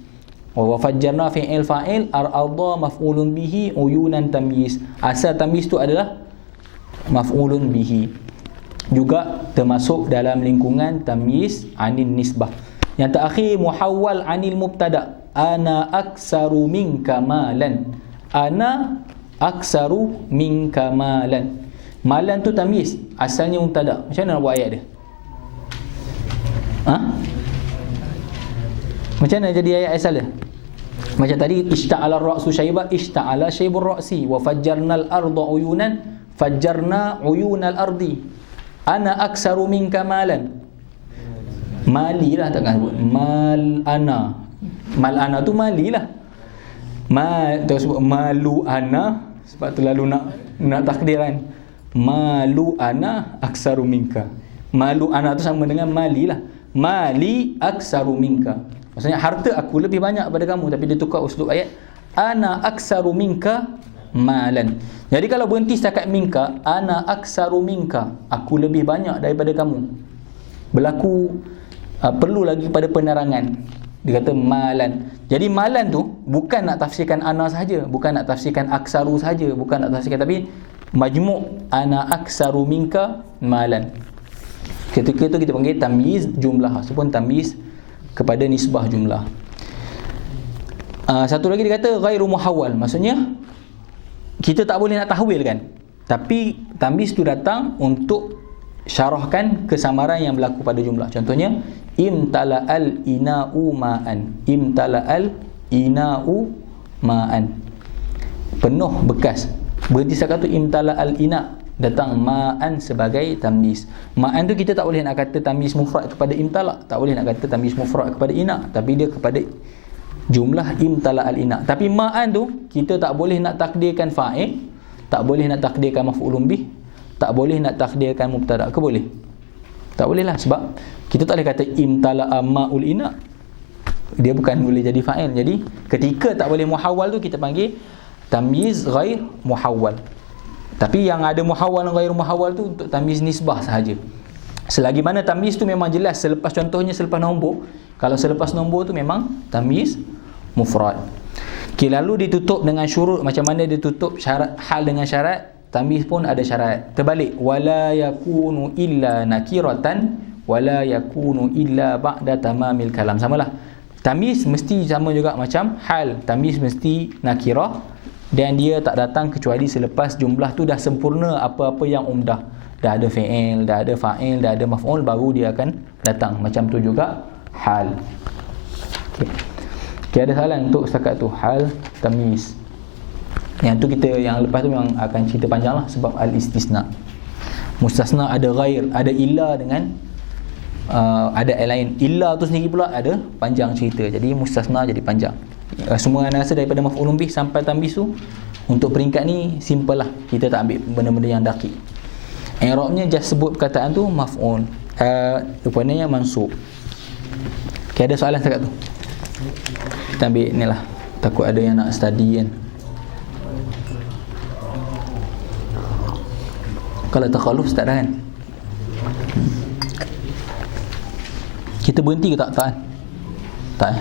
Wa fajjarna fi'il fa'il, ar-arda maf'ulun bihi, uyunan tamyiz. Asal tamyiz tu adalah maf'ulun bihi. Juga termasuk dalam lingkungan tamyiz anil nisbah. Yang terakhir muhawwal anil mubtada. Ana aksaru minka malan. Ana aksaru minka malan. Malan tu tamyiz, asalnya mubtada. Macam mana nak buat ayat dia? Macam mana jadi ayat asal dia? Macam tadi ishta'ala ar-ra'su syaiba, ishta'ala syaibur ra'si, wa fajjarnal arda uyunan, fajjarna uyunal ardi. Ana aksaru minka malan. Mali lah, takkan sebut mal ana. Mal ana tu mali lah. Terus sebut malu ana, sebab terlalu nak takdiran. Malu ana aksaru minka. Malu ana tu sama dengan mali lah. Mali aksaru minka. Maksudnya harta aku lebih banyak pada kamu, tapi dia tukar uslub ayat. Ana aksaru minka malan. Jadi kalau berhenti setakat minka, ana aksaru minka, aku lebih banyak daripada kamu, berlaku perlu lagi pada penerangan. Dia kata malan. Jadi malan tu bukan nak tafsirkan ana sahaja, bukan nak tafsirkan aksaru sahaja, bukan nak tafsirkan, tapi majmuk ana aksaru minka malan. Ketika itu kita panggil tamyiz jumlah ataupun tamyiz kepada nisbah jumlah. Satu lagi dia kata ghairu muhawwal, maksudnya kita tak boleh nak tahwil kan, tapi tamyiz tu datang untuk syarahkan kesamaran yang berlaku pada jumlah. Contohnya imtala'al ina'u ma'an, imtala'al ina'u ma'an, penuh bekas. Berhenti setakat tu imtala'al ina', datang ma'an sebagai tamyiz. Ma'an tu kita tak boleh nak kata tamyiz mufrad kepada imtala', tak boleh nak kata tamyiz mufrad kepada ina', tapi dia kepada jumlah imtala'al ina'. Tapi ma'an tu kita tak boleh nak takdirkan fa'il, tak boleh nak takdirkan maf'ulun bih, tak boleh nak takdirkan mubtada'. Ke boleh? Tak boleh lah, sebab kita tak boleh kata imtala'a ma'ul ina', dia bukan boleh jadi fa'il. Jadi ketika tak boleh muhawwal tu kita panggil tamyiz ghair muhawwal. Tapi yang ada muhawwal dan ghair muhawwal tu untuk tamyiz nisbah sahaja. Selagi mana tamyiz tu memang jelas selepas, contohnya selepas nombor. Kalau selepas nombor tu memang tamyiz mufrad. Okay, lalu ditutup dengan syurut. Macam mana ditutup syarat, hal dengan syarat? Tamyiz pun ada syarat. Terbalik, wala yakunu illa nakiratan wala yakunu illa ba'da tamamil kalam. Samalah. Tamyiz mesti sama juga macam hal. Tamyiz mesti nakirah dan dia tak datang kecuali selepas jumlah tu dah sempurna apa-apa yang umdah. Dah ada fi'il, dah ada fa'il, dah ada maf'ul, baru dia akan datang. Macam tu juga hal. Okay, ada soalan untuk setakat tu hal tamyiz. Yang tu kita, yang lepas tu memang akan cerita panjang lah, sebab al-istisna. Mustasna ada ghair, ada illa dengan ada lain. Illa tu sendiri pula ada panjang cerita. Jadi mustasna jadi panjang. Semua ana rasa daripada maf'ulun bih sampai tamyiz tu untuk peringkat ni simple lah. Kita tak ambil benda-benda yang dakik. I'rabnya just sebut perkataan tu maf'ul, rupanya mansub. Okay, ada soalan setakat tu? Kita ambil ni lah, takut ada yang nak study kan. Kalau takhaluf tak ada kan? Kita berhenti ke tak? Tak kan? Tak eh?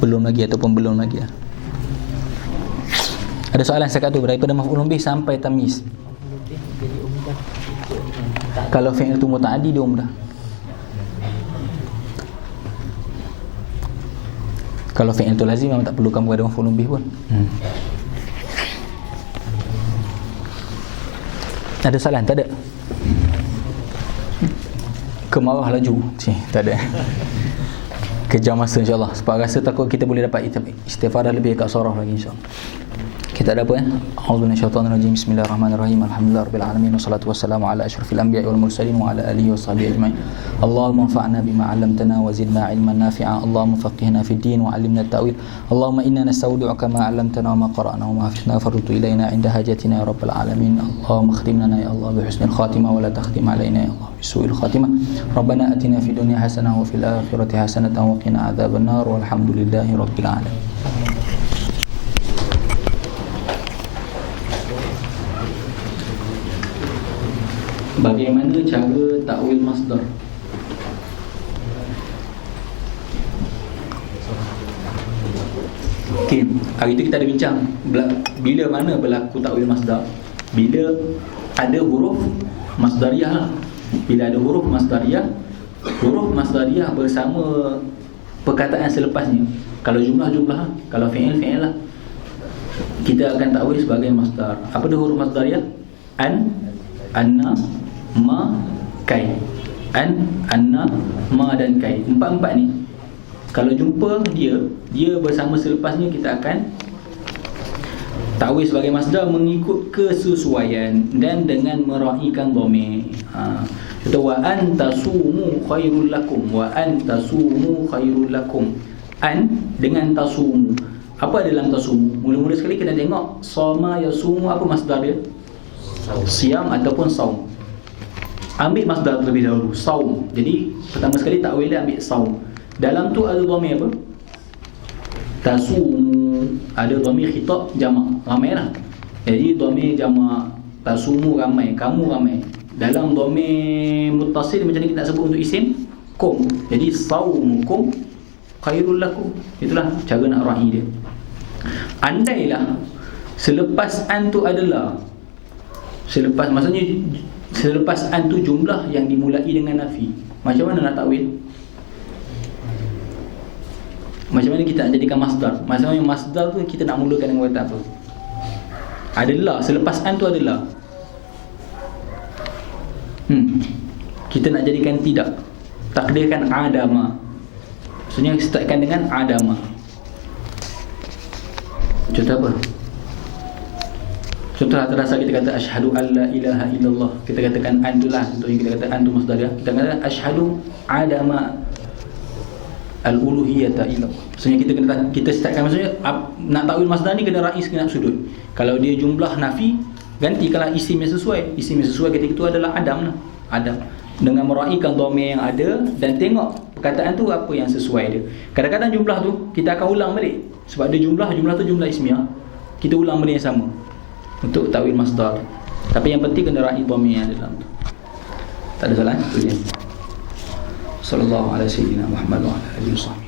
Belum lagi ataupun belum lagi lah. Ada soalan setakat tu daripada maf'ulun bih sampai tamyiz? Kalau fi'il tu muta'addi dia umrah. Kalau fi'il tu lazim memang tak perlu kamu ada maf'ulun bih pun. Ada soalan? Tak ada? Kemarah laju. Tak ada. Kejar masa insyaAllah. Sebab rasa takut kita boleh dapat istifadah lebih kat surah lagi insyaAllah. Kita ada apa ya? A'udzu minasyaitonir rajim. Bismillahirrahmanirrahim. Alhamdulillahirabbil alamin wassalatu wassalamu ala asyrafil anbiya'i wal mursalin wa ala alihi washabihi ajmain. Allahumma anfa'na bima 'allamtana wa zidna 'ilman nafi'a. Allahumma faqihna fid din wa 'allimna at-ta'wil. Allahumma inna nastawdi'uka ma 'allamtana wa ma qara'na wa ma hafidhna farudhu ilayna 'inda hajatina ya rabbal alamin. Allahumma khtim lana ya Allah bi husnil khatimah wa la takhtim 'alaina ya Allah bi su'il khatimah. Rabbana atina fid dunya hasanah wa fil akhirati hasanah wa qina adzaban nar walhamdulillahi rabbil alamin. Bagaimana cara takwil masdar? Okey, hari itu kita ada bincang bila mana berlaku takwil masdar. Bila ada huruf masdariyah. Bila ada huruf masdariyah bersama perkataan selepasnya. Kalau jumlah, kalau fi'il lah, kita akan takwil sebagai masdar. Apa dia huruf masdariyah? An, anna, ma, kai. An, anna, ma dan kai. Empat-empat ni kalau jumpa dia bersama selepasnya, kita akan takwil sebagai masdar mengikut kesesuaian dan dengan meraihkan dhamir. Contoh wa antasumu khairul lakum, wa antasumu khairul lakum. An dengan tasumu. Apa dalam tasumu? Mula-mula sekali kena tengok sama yasumu, apa masdar dia? Siam ataupun saum. Ambil masdar terlebih dahulu, saum. Jadi pertama sekali takwil dia ambil saum. Dalam tu ada dhamir apa? Tasumu. Ada dhamir khitab jamak, ramai lah. Jadi dhamir jamak tasumu ramai, kamu ramai. Dalam dhamir muttasil macam ni kita nak sebut untuk isim kum. Jadi saumukum khairul lakum. Itulah cara nak raih dia. Andailah selepas an tu adalah, selepas maksudnya Selepas an tu jumlah yang dimulai dengan nafi. Macam mana nak takwil? Macam mana kita nak jadikan masdar? Macam mana masdar tu kita nak mulakan dengan kata apa? Adalah, selepas an tu adalah. Kita nak jadikan tidak. Takdirkan adama. Maksudnya startkan dengan adama. Contoh apa? Contoh terasa kita kata asyhadu an la ilaha illallah. Kita katakan an tu lah. Contohnya kita kata an tu masdar dia. Kita kata asyhadu adama al-uluhiyata illallah. Maksudnya kita startkan, maksudnya nak takwil masdar ni kena rais, kena sudut. Kalau dia jumlah nafi, gantikanlah isim yang sesuai. Isim yang sesuai ketika itu adalah Adam lah. Adam. Dengan meraihkan dhamir yang ada dan tengok perkataan tu apa yang sesuai dia. Kadang-kadang jumlah tu kita akan ulang balik. Sebab dia jumlah tu jumlah ismiah. Kita ulang benda yang sama untuk takwil masdar. Tapi yang penting kena raih dhamir yang dalam tu. Tak ada salah, itu dia. Sallallahu alaihi wasallam Muhammad wa ala alihi wasallam.